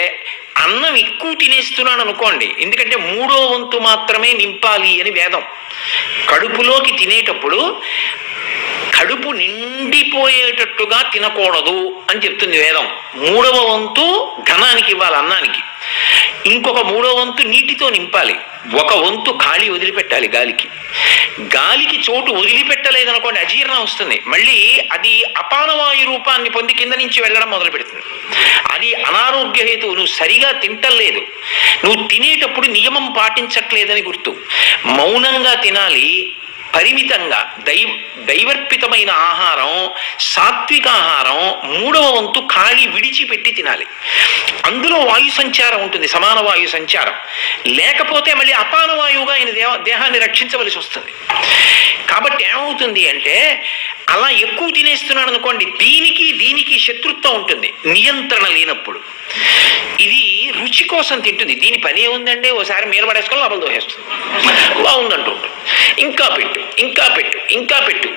అన్నం ఎక్కువ తినేస్తున్నాను అనుకోండి, ఎందుకంటే 3వ వంతు మాత్రమే నింపాలి అని వేదం. కడుపులోకి తినేటప్పుడు కడుపు నిండిపోయేటట్టుగా తినకూడదు అని చెప్తుంది వేదం. 3వ వంతు ఘనానికి ఇవ్వాలి, అన్నానికి. ఇంకొక 3వ వంతు నీటితో నింపాలి. 1 వంతు ఖాళీ వదిలిపెట్టాలి గాలికి. గాలికి చోటు వదిలిపెట్టలేదనుకోండి అజీర్ణం వస్తుంది. మళ్ళీ అది అపానవాయు రూపాన్ని పొంది కింద నుంచి వెళ్ళడం మొదలు పెడుతుంది. అది అనారోగ్య హేతువు. నువ్వు సరిగా తింటలేదు, నువ్వు తినేటప్పుడు నియమం పాటించట్లేదని గుర్తు. మౌనంగా తినాలి, పరిమితంగా దైవర్పితమైన ఆహారం, సాత్విక ఆహారం 3వ వంతు ఖాళీ విడిచిపెట్టి తినాలి. అందులో వాయు సంచారం ఉంటుంది, సమాన వాయు సంచారం. లేకపోతే మళ్ళీ అపానవాయువుగా ఆయన దేహాన్ని రక్షించవలసి వస్తుంది. కాబట్టి ఏమవుతుంది అంటే అలా ఎక్కువ తినేస్తున్నాడు అనుకోండి, దీనికి శత్రుత్వం ఉంటుంది నియంత్రణ లేనప్పుడు. ఇది రుచి కోసం తింటుంది. దీని పని ఏముందంటే ఓసారి మీద పడేసుకొని లోపల దోహేస్తుంది, బాగుందంటూ ఇంకా పెట్టు ఇంకా పెట్టు ఇంకా పెట్టు.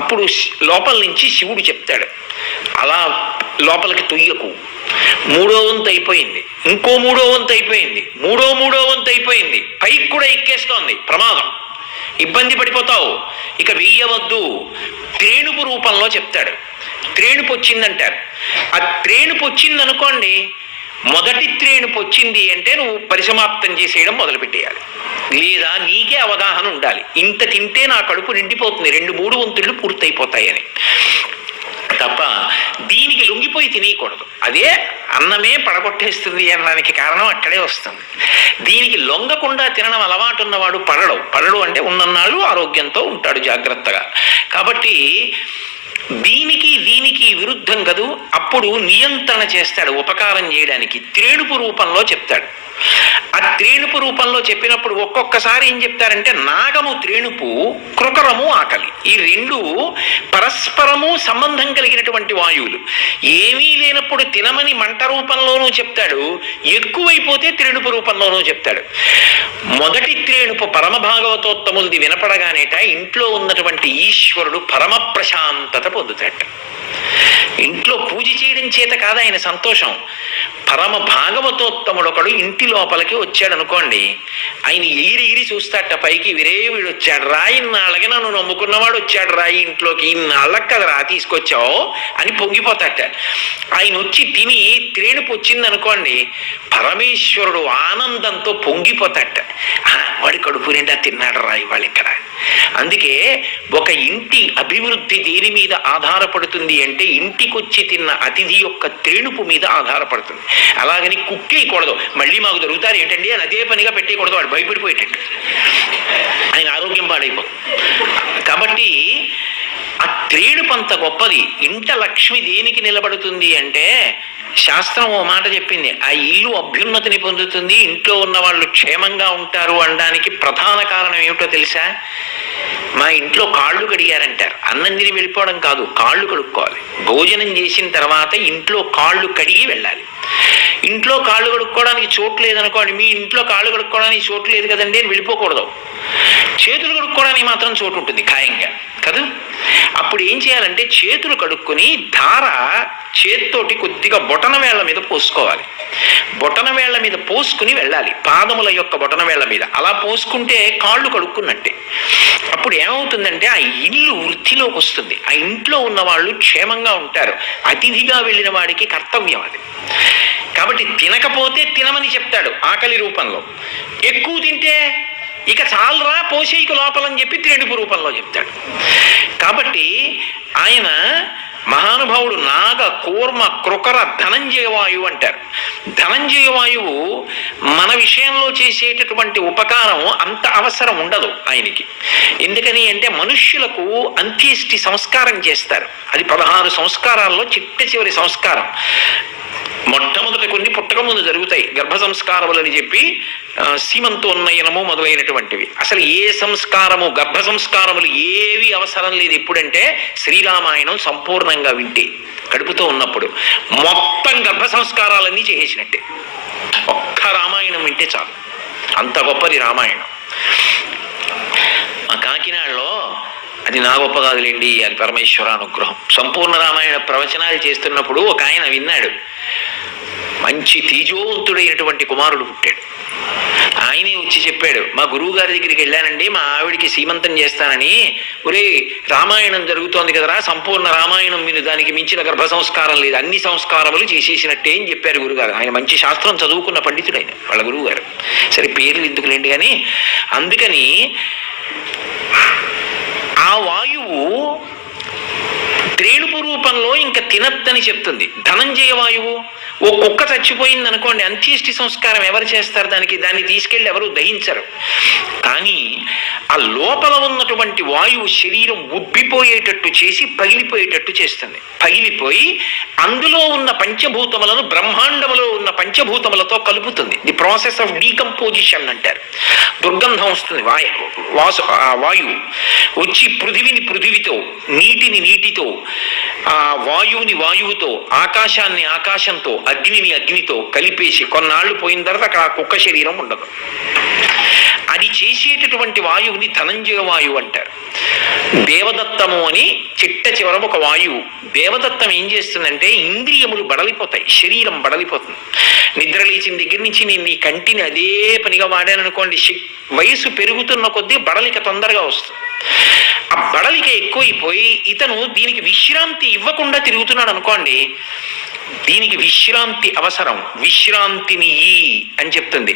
అప్పుడు లోపల నుంచి శివుడు చెప్తాడు, అలా లోపలికి తొయ్యకు, 3వ వంతు అయిపోయింది, ఇంకో 3వ వంతు అయిపోయింది, మూడో వంతు అయిపోయింది, పైకి కూడా ఎక్కేస్తోంది, ప్రమాదం, ఇబ్బంది పడిపోతావు, ఇక వెయ్యవద్దు. త్రేణుపు రూపంలో చెప్తాడు. త్రేణుపు వచ్చిందంటారు. ఆ త్రేణుపు వచ్చిందనుకోండి, మొదటి త్రేణుపు వచ్చింది అంటే నువ్వు పరిసమాప్తం చేసేయడం మొదలుపెట్టేయాలి. లేదా నీకే అవగాహన ఉండాలి, ఇంత తింటే నా కడుపు నిండిపోతుంది, 2-3 వంతుళ్ళు పూర్తయిపోతాయని. తప్ప దీనికి లొంగిపోయి తినేయకూడదు. అదే అన్నమే పడగొట్టేస్తుంది అనడానికి కారణం అక్కడే వస్తుంది. దీనికి లొంగకుండా తినడం అలవాటు ఉన్నవాడు పడడు అంటే ఉన్నన్నాళ్ళు ఆరోగ్యంతో ఉంటాడు జాగ్రత్తగా. కాబట్టి దీనికి విరుద్ధం కదూ. అప్పుడు నియంత్రణ చేస్తాడు ఉపకారం చేయడానికి, త్రేణుపు రూపంలో చెప్తాడు. ఆ త్రేణుపు రూపంలో చెప్పినప్పుడు ఒక్కొక్కసారి ఏం చెప్తారంటే నాగము త్రేణుపు, కృకరము ఆకలి, ఈ రెండు పరస్పరము సంబంధం కలిగినటువంటి వాయువులు. ఏమీ లేనప్పుడు తినమని మంట రూపంలోనూ చెప్తాడు, ఎక్కువైపోతే త్రేణుపు రూపంలోనూ చెప్తాడు. మొదటి త్రేణుపు పరమ భాగవతోత్తములది వినపడగానేట ఇంట్లో ఉన్నటువంటి ఈశ్వరుడు పరమ ప్రశాంతత పొందుతాట. ఇంట్లో పూజ చేయడం చేత కాదు ఆయన సంతోషం. పరమ భాగవతోత్తముడు ఒకడు ఇంటి లోపలికి వచ్చాడు అనుకోండి, ఆయన ఎగిరి చూస్తాట పైకి, వీడు వచ్చాడు రా, ఇన్నాళ్ళకి నన్ను నమ్ముకున్నవాడు వచ్చాడు రా ఇంట్లోకి, ఇన్నాళ్ళకి కదరా తీసుకొచ్చావు అని పొంగిపోతాట. ఆయన వచ్చి తిని త్రేణుపు వచ్చింది అనుకోండి, పరమేశ్వరుడు ఆనందంతో పొంగిపోతాట. వాడి కడుపు నిండా తిన్నాడు రా ఇవాళ ఇక్కడ. అందుకే ఒక ఇంటి అభివృద్ధి దేని మీద ఆధారపడుతుంది అంటే ఇంటికొచ్చి తిన్న అతిథి యొక్క త్రేణుపు మీద ఆధారపడుతుంది. అలాగని కుక్కేయకూడదు, మళ్ళీ మాకు దొరుకుతారు ఏంటండి అని అదే పనిగా పెట్టేయకూడదు, వాడు భయపడిపోయేటట్టు, ఆయన ఆరోగ్యం పాడైపోతుంది. కాబట్టి ఆ త్రేణుపు అంత గొప్పది. ఇంట లక్ష్మి దేనికి నిలబడుతుంది అంటే శాస్త్రం ఓ మాట చెప్పింది, ఆ ఇల్లు అభ్యున్నతిని పొందుతుంది, ఇంట్లో ఉన్న వాళ్ళు క్షేమంగా ఉంటారు అనడానికి ప్రధాన కారణం ఏమిటో తెలుసా? మా ఇంట్లో కాళ్ళు కడిగారంటారు. అన్నం తిని వెళ్ళిపోవడం కాదు, కాళ్ళు కడుక్కోవాలి. భోజనం చేసిన తర్వాత ఇంట్లో కాళ్ళు కడిగి వెళ్ళాలి. ఇంట్లో కాళ్ళు కడుక్కోవడానికి చోటు లేదనుకోండి, మీ ఇంట్లో కాళ్ళు కడుక్కోవడానికి చోటు లేదు కదండి అని వెళ్ళిపోకూడదు. చేతులు కడుక్కోవడానికి మాత్రం చోటు ఉంటుంది ఖాయంగా కదా. అప్పుడు ఏం చేయాలంటే చేతులు కడుక్కొని ధార చేత్తోటి కొద్దిగా బొటన వేళ్ల మీద పోసుకోవాలి. బొటన వేళ్ల మీద పోసుకుని వెళ్ళాలి, పాదముల యొక్క బొటన వేళ్ల మీద. అలా పోసుకుంటే కాళ్ళు కడుక్కున్నట్టే. అప్పుడు ఏమవుతుందంటే ఆ ఇల్లు వృద్ధిలోకి వస్తుంది, ఆ ఇంట్లో ఉన్న వాళ్ళు క్షేమంగా ఉంటారు. అతిథిగా వెళ్ళిన వాడికి కర్తవ్యం అది. కాబట్టి తినకపోతే తినమని చెప్తాడు ఆకలి రూపంలో, ఎక్కువ తింటే ఇక చాలరా పోషేయిక లోపలని చెప్పి త్రేణుపు రూపంలో చెప్తాడు. కాబట్టి ఆయన మహానుభావుడు నాగ, కూర్మ, కృకర, ధనంజయ వాయువు అంటారు. ధనంజయ వాయువు మన విషయంలో చేసేటటువంటి ఉపకారం అంత అవసరం ఉండదు ఆయనకి. ఎందుకని అంటే మనుష్యులకు అంత్యేష్టి సంస్కారం చేస్తారు, అది 16 సంస్కారాల్లో చిట్ట చివరి సంస్కారం. మొట్టమొదటి కొన్ని పుట్టక ముందు జరుగుతాయి, గర్భ సంస్కారములని చెప్పి సీమంతోన్నయనము మొదలైనటువంటివి. అసలు ఏ సంస్కారము, గర్భ సంస్కారములు ఏవి అవసరం లేదు. ఎప్పుడంటే శ్రీరామాయణం సంపూర్ణంగా వింటే, కడుపుతో ఉన్నప్పుడు మొత్తం గర్భ సంస్కారాలన్నీ చేసేసినట్టే. ఒక్క రామాయణం వింటే చాలు, అంత గొప్పది రామాయణం. మా కాకినాడలో, అది నా గొప్ప కాదులేండి, అది పరమేశ్వర అనుగ్రహం, సంపూర్ణ రామాయణ ప్రవచనాలు చేస్తున్నప్పుడు ఒక ఆయన విన్నాడు, మంచి తేజోవంతుడైనటువంటి కుమారుడు పుట్టాడు. ఆయనే వచ్చి చెప్పాడు, మా గురువు గారి దగ్గరికి వెళ్ళానండి, మా ఆవిడికి సీమంతం చేస్తానని. ఒరే రామాయణం జరుగుతోంది కదరా, సంపూర్ణ రామాయణం మీరు, దానికి మించిన గర్భ సంస్కారం లేదు, అన్ని సంస్కారములు చేసేసినట్టే అని చెప్పారు గురుగారు. ఆయన మంచి శాస్త్రం చదువుకున్న పండితుడైన వాళ్ళ గురువు గారు. సరే పేర్లు ఎందుకులేండి కానీ, అందుకని ఆ వాయువు త్రేణుపు రూపంలో ఇంకా తినద్దని చెప్తుంది. ధనంజయ వాయువు, ఓ కుక్క చచ్చిపోయింది అనుకోండి, అంత్యేష్టి సంస్కారం ఎవరు చేస్తారు? దాన్ని తీసుకెళ్ళి ఎవరు దహించరు. కానీ ఆ లోపల ఉన్నటువంటి వాయువు శరీరం ఉబ్బిపోయేటట్టు చేసి పగిలిపోయేటట్టు చేస్తుంది. పగిలిపోయి అందులో ఉన్న పంచభూతములను బ్రహ్మాండములో ఉన్న పంచభూతములతో కలుపుతుంది. ది ప్రాసెస్ ఆఫ్ డీకంపోజిషన్ అంటారు. దుర్గంధం వస్తుంది వాయువు వచ్చి పృథివిని పృథివితో, నీటిని నీటితో, ఆ వాయువుని వాయువుతో, ఆకాశాన్ని ఆకాశంతో, అగ్నిని అగ్నితో కలిపేసి కొన్నాళ్ళు పోయిన తర్వాత అక్కడ ఆ కుక్క శరీరం ఉండదు. అది చేసేటటువంటి వాయువుని ధనంజయ వాయువు అంటారు. దేవదత్తము అని చిట్ట చివర ఒక వాయువు. దేవదత్తం ఏం చేస్తుందంటే ఇంద్రియములు బడలిపోతాయి, శరీరం బడలిపోతుంది. నిద్ర లేచిన దగ్గర నుంచి నేను ఈ కంటిని అదే పనిగా వాడాననుకోండి, వయసు పెరుగుతున్న కొద్దీ బడలిక తొందరగా వస్తుంది. ఆ బడలిక ఎక్కువైపోయి ఇతను దీనికి విశ్రాంతి ఇవ్వకుండా తిరుగుతున్నాడు అనుకోండి, దీనికి విశ్రాంతి అవసరం, విశ్రాంతిని అని చెప్తుంది.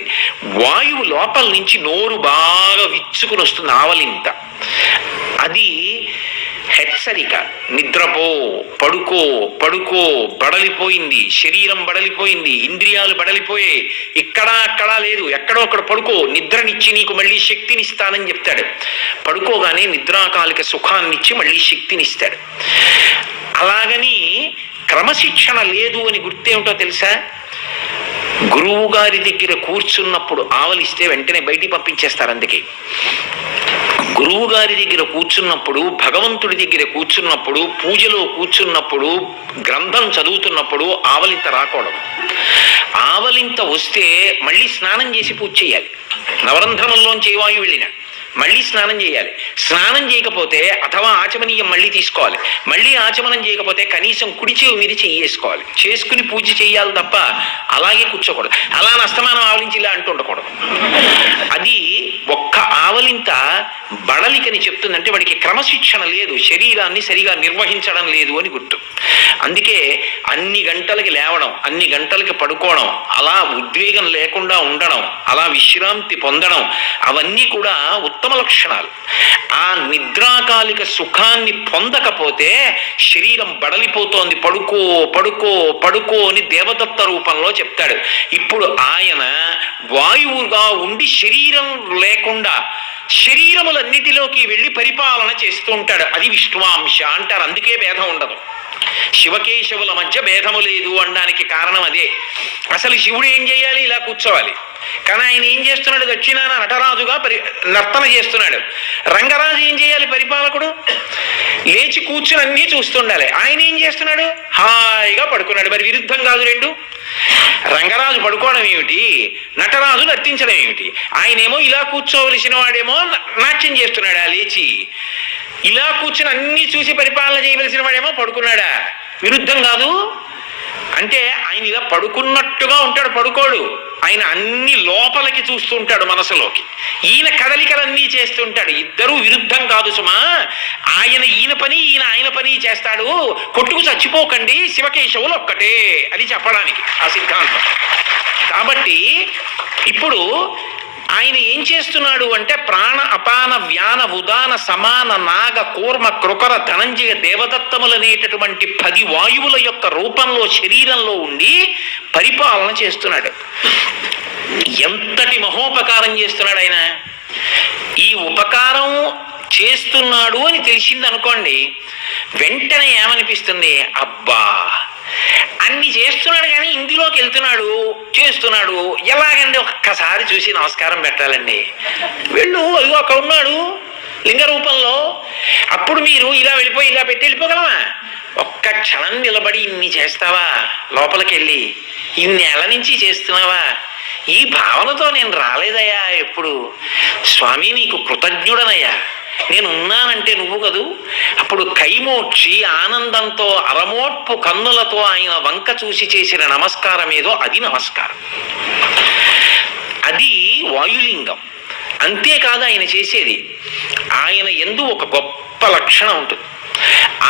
వాయువు లోపల నుంచి నోరు బాగా విచ్చుకుని వస్తుంది, ఆవలింత. అది హెచ్చరిక. నిద్రపో, పడుకో, పడుకో, బడలిపోయింది శరీరం, బడలిపోయింది ఇంద్రియాలు, బడలిపోయే, ఇక్కడా అక్కడా లేదు, ఎక్కడో అక్కడ పడుకో, నిద్రనిచ్చి నీకు మళ్ళీ శక్తినిస్తానని చెప్తాడు. పడుకోగానే నిద్రాకాలిక సుఖాన్నిచ్చి మళ్ళీ శక్తినిస్తాడు. అలాగని క్రమశిక్షణ లేదు అని గుర్తేమిటో తెలుసా? గురువు గారి దగ్గర కూర్చున్నప్పుడు ఆవలిస్తే వెంటనే బయటికి పంపించేస్తారు. అందుకే గురువు గారి దగ్గర కూర్చున్నప్పుడు, భగవంతుడి దగ్గర కూర్చున్నప్పుడు, పూజలో కూర్చున్నప్పుడు, గ్రంథం చదువుతున్నప్పుడు ఆవలింత రాకూడదు. ఆవలింత వస్తే మళ్ళీ స్నానం చేసి పూజ చేయాలి. నవరంధ్రమంలోంచి ఏ వాయువు వెళ్ళినా మళ్ళీ స్నానం చేయాలి. స్నానం చేయకపోతే అథవా ఆచమనీయం మళ్ళీ తీసుకోవాలి. మళ్ళీ ఆచమనం చేయకపోతే కనీసం కుడి చెవి మీద చెయ్యేసుకోవాలి. చేసుకుని పూజ చేయాలి తప్ప అలాగే కూర్చోకూడదు. అలా అస్తమానం ఆవలించి ఇలా అంటూ ఉండకూడదు. అది ఒక్క ఆవలింత బడలికని చెప్తుందంటే వాడికి క్రమశిక్షణ లేదు, శరీరాన్ని సరిగా నిర్వహించడం లేదు అని గుర్తు. అందుకే అన్ని గంటలకి లేవడం, అన్ని గంటలకి పడుకోవడం, అలా ఉద్వేగం లేకుండా ఉండడం, అలా విశ్రాంతి పొందడం, అవన్నీ కూడా ఉత్తమ లక్షణాలు. ఆ నిద్రాకాలిక సుఖాన్ని పొందకపోతే శరీరం బడలిపోతోంది. పడుకో, పడుకో, పడుకో అని దేవదత్త రూపంలో చెప్తాడు. ఇప్పుడు ఆయన వాయువుగా ఉండి శరీరం లేకుండా శరీరములన్నిటిలోకి వెళ్ళి పరిపాలన చేస్తూ ఉంటాడు. అది విష్ణువాంశ అంటారు. అందుకే భేదం ఉండదు. శివకేశవుల మధ్య భేదము లేదు అనడానికి కారణం అదే. అసలు శివుడు ఏం చేయాలి? ఇలా కూర్చోవాలి. కానీ ఆయన ఏం చేస్తున్నాడు? దక్షిణాన నటరాజుగా నర్తన చేస్తున్నాడు. రంగరాజు ఏం చేయాలి? పరిపాలకుడు లేచి కూర్చుని అన్నీ చూస్తుండాలి. ఆయన ఏం చేస్తున్నాడు? హాయిగా పడుకున్నాడు. మరి విరుద్ధం కాదు రెండు. రంగరాజు పడుకోవడం ఏమిటి, నటరాజు నర్తించడం ఏమిటి? ఆయనేమో ఇలా కూర్చోవలసిన వాడేమో నాట్యం చేస్తున్నాడా లేచి? ఇలా కూర్చుని అన్ని చూసి పరిపాలన చేయవలసిన వాడేమో పడుకున్నాడా? విరుద్ధం కాదు. అంటే ఆయన ఇలా పడుకున్నట్టుగా ఉంటాడు, పడుకోడు. ఆయన అన్ని లోపలికి చూస్తుంటాడు, మనసులోకి. ఈయన కదలికలన్నీ చేస్తుంటాడు. ఇద్దరూ విరుద్ధం కాదు సుమా. ఈయన పని, ఈయన ఆయన పని చేస్తాడు. కొట్టుకు చచ్చిపోకండి, శివకేశవులు ఒక్కటే అని చెప్పడానికి ఆ సిద్ధాంతం. కాబట్టి ఇప్పుడు ఆయన ఏం చేస్తున్నాడు అంటే ప్రాణ, అపాన, వ్యాన, ఉదాన, సమాన, నాగ, కూర్మ, కృకర, ధనంజయ, దేవదత్తములనేటటువంటి 10 వాయువుల యొక్క రూపంలో శరీరంలో ఉండి పరిపాలన చేస్తున్నాడు. ఎంతటి మహోపకారం చేస్తున్నాడు ఆయన! ఈ ఉపకారం చేస్తున్నాడు అని తెలిసిందనుకోండి, వెంటనే ఏమనిపిస్తుంది? అబ్బా, అన్ని చేస్తున్నాడు కానీ ఇందులోకి వెళ్తున్నాడు, చేస్తున్నాడు. ఎలాగండి? ఒక్కసారి చూసి నమస్కారం పెట్టాలండి. వెళ్ళు, అదిగో అక్కడ ఉన్నాడు లింగ రూపంలో. అప్పుడు మీరు ఇలా వెళ్ళిపోయి ఇలా పెట్టి వెళ్ళిపోగలమా? ఒక్క క్షణం నిలబడి ఇన్ని చేస్తావా? లోపలికి వెళ్ళి ఇన్నేళ్ల నుంచి చేస్తున్నావా? ఈ భావనతో నేను రాలేదయ్యా ఎప్పుడు. స్వామి నీకు కృతజ్ఞుడనయ్యా, నేను ఉన్నానంటే నువ్వు కదూ. అప్పుడు కైమోక్షి ఆనందంతో అరమోట్పు కన్నులతో ఆయన వంక చూసి చేసిన నమస్కారం ఏదో అది నమస్కారం. అది వాయులింగం. అంతేకాదు ఆయన చేసేది, ఆయన యందు ఒక గొప్ప లక్షణం ఉంటుంది.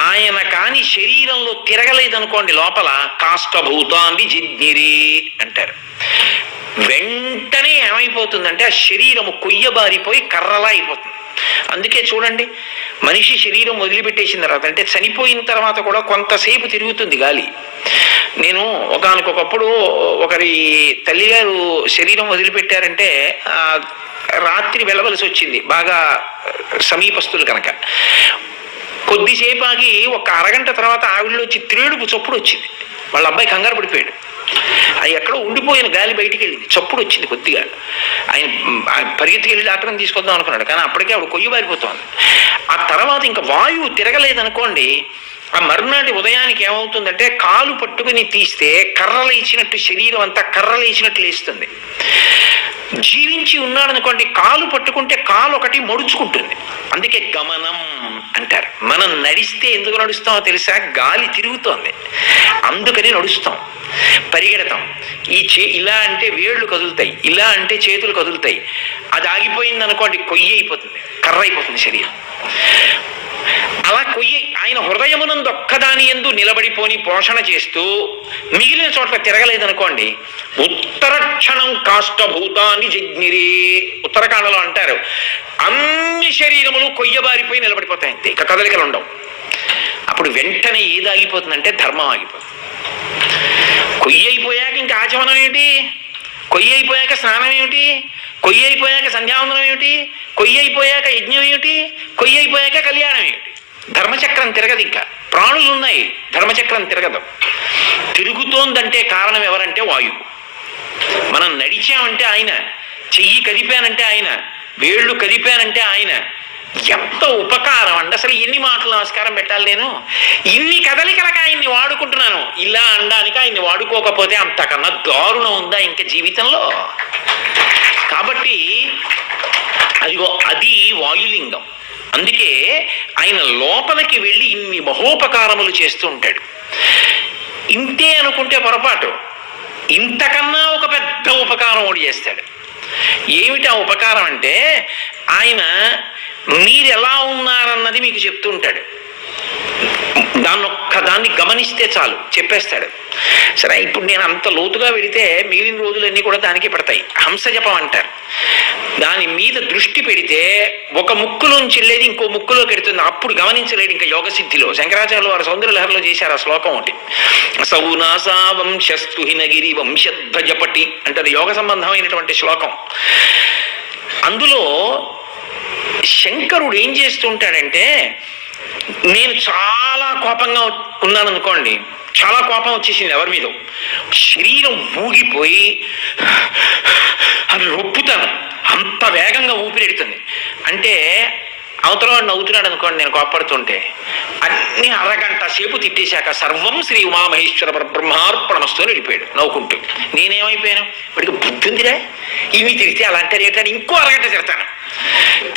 ఆయన కాని శరీరంలో తిరగలేదనుకోండి, లోపల కాష్టభూతాంబి జిజ్ఞిరి అంటారు. వెంటనే ఏమైపోతుందంటే ఆ శరీరము కొయ్యబారిపోయి కర్రలా అయిపోతుంది. అందుకే చూడండి, మనిషి శరీరం వదిలిపెట్టేసిన తర్వాత, అంటే చనిపోయిన తర్వాత కూడా కొంతసేపు తిరుగుతుంది గాలి. నేను ఒకానొకప్పుడు ఒకరి తల్లిగారు శరీరం వదిలిపెట్టారంటే రాత్రి వెళ్ళవలసి వచ్చింది, బాగా సమీపస్తులు కనుక. కొద్దిసేపు ఆగి ఒక అరగంట తర్వాత ఆవిడలోంచి త్రేడుపు చప్పుడు వచ్చింది. వాళ్ళ అబ్బాయి కంగారు పడిపోయాడు. అది ఎక్కడో ఉండిపోయిన గాలి బయటికి వెళ్ళింది, చప్పుడు వచ్చింది కొద్దిగా. ఆయన పరిగెత్తికి వెళ్ళి డాక్టర్ని తీసుకొద్దాం అనుకున్నాడు, కానీ అప్పటికే ఆవిడ కొయ్యి బారిపోతుంది. ఆ తర్వాత ఇంకా వాయువు తిరగలేదనుకోండి, ఆ మరునాటి ఉదయానికి ఏమవుతుందంటే కాలు పట్టుకుని తీస్తే కర్రలేచినట్టు శరీరం అంతా కర్రలేచినట్టు లేస్తుంది. జీవించి ఉన్నాడనుకోండి, కాలు పట్టుకుంటే కాలు ఒకటి మడుచుకుంటుంది. అందుకే గమనం అంటారు. మనం నడిస్తే ఎందుకు నడుస్తామో తెలుసా? గాలి తిరుగుతోంది, అందుకని నడుస్తాం, పరిగెడతాం. ఇలా అంటే వేళ్ళు కదులుతాయి, ఇలా అంటే చేతులు కదులుతాయి. అది ఆగిపోయింది అనుకోండి, కొయ్యి అయిపోతుంది, కర్ర అయిపోతుంది శరీరం. అలా కొయ్యి ఆయన హృదయమునందు ఒక్కదాని యందు నిలబడిపోని పోషణ చేస్తూ మిగిలిన చోట్ల తిరగలేదనుకోండి, ఉత్తరక్షణం కాష్టభూతాన్ని జిజ్ఞిరి ఉత్తరకాండలో అంటారు, అన్ని శరీరములు కొయ్యబారిపోయి నిలబడిపోతాయి, అంతే, ఇక కదలికలు ఉండవు. అప్పుడు వెంటనే ఏది ఆగిపోతుందంటే ధర్మం ఆగిపోతుంది. కొయ్యి అయిపోయాక ఇంకా ఆచమనం ఏమిటి? కొయ్యి అయిపోయాక స్నానం ఏమిటి? కొయ్యి అయిపోయాక సంధ్యావందనం ఏమిటి? కొయ్యి అయిపోయాక యజ్ఞం ఏమిటి? కొయ్యి అయిపోయాక కళ్యాణం ఏమిటి? ధర్మచక్రం తిరగదు. ఇంకా ప్రాణులు ఉన్నాయి, ధర్మచక్రం తిరగదు. తిరుగుతోందంటే కారణం ఎవరంటే వాయువు. మనం నడిచామంటే ఆయన, చెయ్యి కదిపానంటే ఆయన, వేళ్ళు కదిపానంటే ఆయన. ఎంత ఉపకారం అండి అసలు! ఎన్ని మాటలు నమస్కారం పెట్టాలి నేను? ఇన్ని కదలికలకు ఆయన్ని వాడుకుంటున్నాను. ఇలా అనడానికి ఆయన్ని వాడుకోకపోతే అంతకన్నా దారుణం ఉందా ఇంకా జీవితంలో? కాబట్టి అదిగో అది వాయులింగం. అందుకే ఆయన లోపలికి వెళ్ళి ఇన్ని మహోపకారములు చేస్తూ ఉంటాడు. ఇంతే అనుకుంటే పొరపాటు. ఇంతకన్నా ఒక పెద్ద ఉపకారం ఒకటి చేస్తాడు. ఏమిటి ఆ ఉపకారం అంటే, ఆయన మీరు ఎలా ఉన్నారన్నది మీకు చెప్తూ ఉంటాడు. దాన్ని గమనిస్తే చాలు, చెప్పేస్తాడు. సరే, ఇప్పుడు నేను అంత లోతుగా వెళితే మిగిలిన రోజులన్నీ కూడా దానికి పడతాయి. హంసజపం అంటారు. దాని మీద దృష్టి పెడితే ఒక ముక్కులోంచి వెళ్ళేది ఇంకో ముక్కులోకి వెడుతుంది. అప్పుడు గమనించలేడు ఇంకా యోగ సిద్ధిలో. శంకరాచార్యులు వారు సౌందర్యలహరిలో చేశారు ఆ శ్లోకం ఒకటి. సౌనాసా వంశస్తు హినగిరి వంశధ్వజపటి అంటారు, యోగ సంబంధమైనటువంటి శ్లోకం. అందులో శంకరుడు ఏం చేస్తుంటాడంటే, నేను చాలా కోపంగా ఉన్నాను అనుకోండి, చాలా కోపం వచ్చేసింది ఎవరి మీద, శరీరం ఊగిపోయి అది రొప్పుతాను, అంత వేగంగా ఊపిరెడుతుంది. అంటే అవతల వాడు నవ్వుతున్నాడు అనుకోండి, నేను కోపడుతుంటే అన్ని అరగంట సేపు తిట్టేశాక సర్వం శ్రీ ఉమామహేశ్వర బ్రహ్మార్పణమస్తు అని వెళ్ళిపోయాడు నవ్వుకుంటూ. నేనేమైపోయాను, వాడికి బుద్ధి ఉందిరా, ఇవి తిరిగితే అలా అంటే రేటాడు, ఇంకో అరగంట తిడతాను.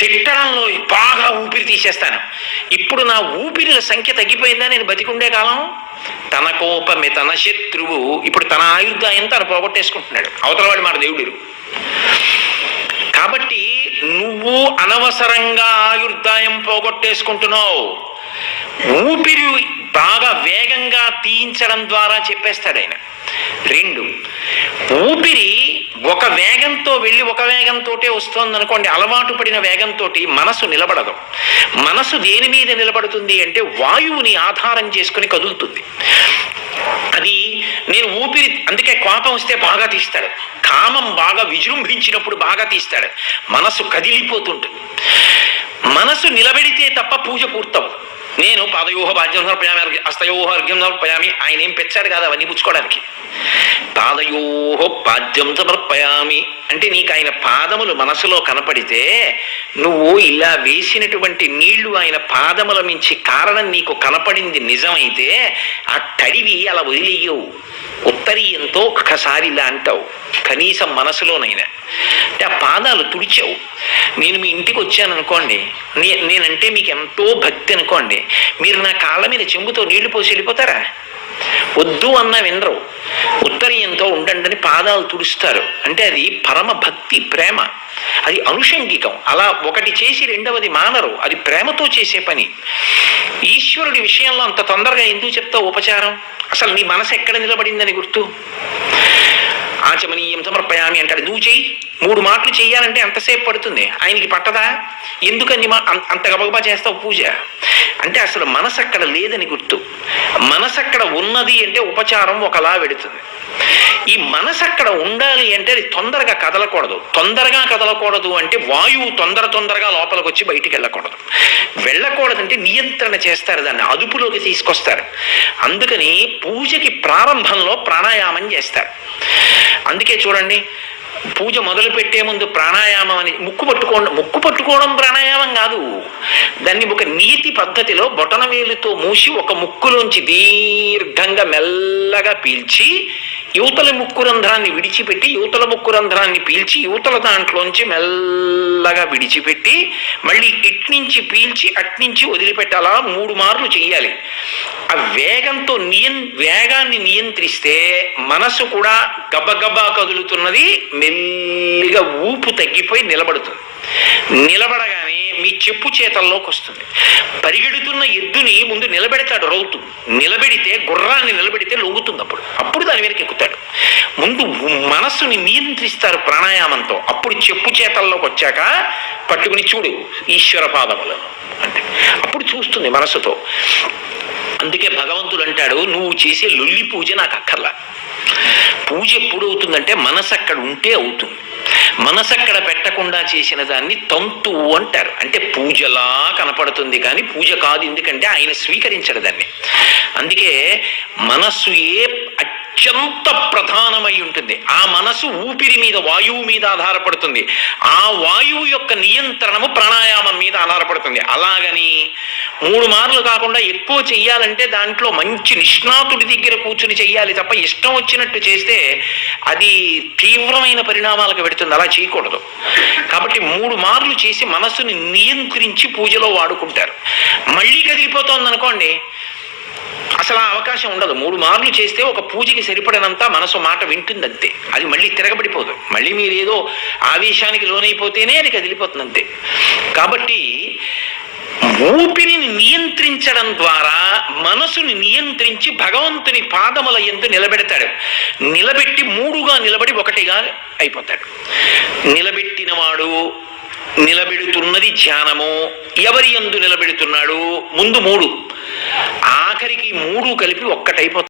తిట్టడంలో బాగా ఊపిరి తీసేస్తాను. ఇప్పుడు నా ఊపిరిల సంఖ్య తగ్గిపోయిందా నేను బతికుండే కాలం? తన కోపమే తన శత్రువు. ఇప్పుడు తన ఆయుర్దాయం తను పోగొట్టేసుకుంటున్నాడు. అవతలవాడి మాట దేవుడు. కాబట్టి నువ్వు అనవసరంగా ఆయుర్దాయం పోగొట్టేసుకుంటున్నావు. ఊపిరి బాగా వేగంగా తీయించడం ద్వారా చెప్పేస్తాడు ఆయన. 2, ఊపిరి ఒక వేగంతో వెళ్ళి ఒక వేగంతోటే వస్తుంది అనుకోండి, అలవాటు పడిన వేగంతో మనసు నిలబడదు. మనసు దేని మీద నిలబడుతుంది అంటే వాయువుని ఆధారం చేసుకుని కదులుతుంది. అది నేను ఊపిరి, అందుకే కోపం వస్తే బాగా తీస్తాడు, కామం బాగా విజృంభించినప్పుడు బాగా తీస్తాడు, మనసు కదిలిపోతుంటుంది. మనసు నిలబెడితే తప్ప పూజ పూర్తవు. నేను పాదయోహ పాద్యం సమర్పయామి, హస్తయోహ అర్ఘ్యం సమర్పయామి, ఆయన ఏం పెంచాడు కాదు అవన్నీ పుచ్చుకోవడానికి. పాదయోహ పాద్యం సమర్పయామి అంటే నీకు ఆయన పాదములు మనసులో కనపడితే, నువ్వు ఇలా వేసినటువంటి నీళ్లు ఆయన పాదముల మించి కారణం నీకు కనపడింది నిజమైతే, ఆ తడివి అలా వదిలేయవు. ఉత్తరీయంతో ఒక్కసారి ఇలా అంటావు, కనీసం మనసులోనైనా. అంటే ఆ పాదాలు తుడిచావు. నేను మీ ఇంటికి వచ్చాను అనుకోండి, నేనంటే మీకు ఎంతో భక్తి అనుకోండి, మీరు నా కాళ్ళ మీద చెంబుతో నీళ్లు పోసి వెళ్ళిపోతారా? వద్దు అన్న వినరు. ఉత్తరీయంతో ఉండండి అని పాదాలు తుడుస్తారు. అంటే అది పరమ భక్తి, ప్రేమ, అది అనుషంగికం. అలా ఒకటి చేసి రెండవది మానరు, అది ప్రేమతో చేసే పని. ఈశ్వరుడి విషయంలో అంత తొందరగా ఎందుకు చెప్తావు ఉపచారం? అసలు నీ మనసు ఎక్కడ నిలబడిందని గుర్తు. ఆచమనీయం సమర్పయామి అంటాడు, నువ్వు చెయ్యి. 3 మాటలు చెయ్యాలంటే ఎంతసేపు పడుతుంది? ఆయనకి పట్టదా? ఎందుకని అంత గబగబా చేస్తావు పూజ? అంటే అసలు మనసు అక్కడ లేదని గుర్తు. మనసు అక్కడ ఉన్నది అంటే ఉపచారం ఒకలా వెడుతుంది. ఈ మనసు అక్కడ ఉండాలి అంటే అది తొందరగా కదలకూడదు. తొందరగా కదలకూడదు అంటే వాయువు తొందరగా లోపలికి వచ్చి బయటికి వెళ్ళకూడదు. వెళ్ళకూడదంటే నియంత్రణ చేస్తారు, దాన్ని అదుపులోకి తీసుకొస్తారు. అందుకని పూజకి ప్రారంభంలో ప్రాణాయామం చేస్తారు. అందుకే చూడండి, పూజ మొదలు పెట్టే ముందు ప్రాణాయామం అని ముక్కు పట్టుకోవడం ప్రాణాయామం కాదు. దాన్ని ఒక నీతి పద్ధతిలో బొటనవేలుతో మూసి ఒక ముక్కులోంచి దీర్ఘంగా మెల్లగా పీల్చి యువతల ముక్కు రంధ్రాన్ని విడిచిపెట్టి యువతల ముక్కు రంధ్రాన్ని పీల్చి యువతల దాంట్లోంచి మెల్లగా విడిచిపెట్టి మళ్ళీ ఇట్నుంచి పీల్చి అట్నుంచి వదిలిపెట్టాలా 3 మార్లు చెయ్యాలి. ఆ వేగంతో వేగాన్ని నియంత్రిస్తే మనసు కూడా గబగబా కదులుతున్నది, మెల్లిగా ఊపు తగ్గిపోయి నిలబడుతుంది. నిలబడగానే మీ చెప్పు చేతల్లోకి వస్తుంది. పరిగెడుతున్న ఎద్దుని ముందు నిలబెడతాడు రౌతు. నిలబెడితే గుర్రాన్ని నిలబెడితే లొంగుతుంది. అప్పుడు దాని మీదకి ఎక్కుతాడు. ముందు మనస్సుని నియంత్రిస్తారు ప్రాణాయామంతో. అప్పుడు చెప్పు చేతల్లోకి వచ్చాక పట్టుకుని చూడు ఈశ్వర పాదములను అంటే అప్పుడు చూస్తుంది మనసుతో. అందుకే భగవంతుడు అంటాడు, నువ్వు చేసే లొల్లి పూజ నాకు అక్కర్లా. పూజ ఎప్పుడు అవుతుందంటే మనసు అక్కడ ఉంటే అవుతుంది. మనసు అక్కడ పెట్టకుండా చేసిన దాన్ని తంతువు అంటారు. అంటే పూజలా కనపడుతుంది కానీ పూజ కాదు, ఎందుకంటే ఆయన స్వీకరించడు దాన్ని. అందుకే మనస్సు అత్యంత ప్రధానమై ఉంటుంది. ఆ మనసు ఊపిరి మీద, వాయువు మీద ఆధారపడుతుంది. ఆ వాయువు యొక్క నియంత్రణము ప్రాణాయామం మీద ఆధారపడుతుంది. అలాగని 3 మార్లు కాకుండా ఎక్కువ చెయ్యాలంటే దాంట్లో మంచి నిష్ణాతుడి దగ్గర కూర్చుని చెయ్యాలి తప్ప ఇష్టం వచ్చినట్టు చేస్తే అది తీవ్రమైన పరిణామాలకు పెడుతుంది. అలా చేయకూడదు. కాబట్టి 3 మార్లు చేసి మనస్సుని నియంత్రించి పూజలో వాడుకుంటారు. మళ్ళీ కదిలిపోతోంది అనుకోండి, అసలు ఆ అవకాశం ఉండదు. 3 మార్లు చేస్తే ఒక పూజకి సరిపడినంత మనసు మాట వింటుందంతే. అది మళ్ళీ తిరగబడిపోదు. మళ్ళీ మీరు ఏదో ఆవేశానికి లోనైపోతేనే అది కదిలిపోతుంది అంతే. కాబట్టి ఊపిరిని నియంత్రించడం ద్వారా మనసుని నియంత్రించి భగవంతుని పాదముల యందు నిలబెడతాడు. నిలబెట్టి 3గా నిలబడి 1గా అయిపోతాడు. నిలబెట్టినవాడు, నిలబెడుతున్నది ధ్యానము. ఎవరి యందు నిలబెడుతున్నాడు? ముందు 3, ఆఖరికి 3 కలిపి ఒక్కటైపోతుంది.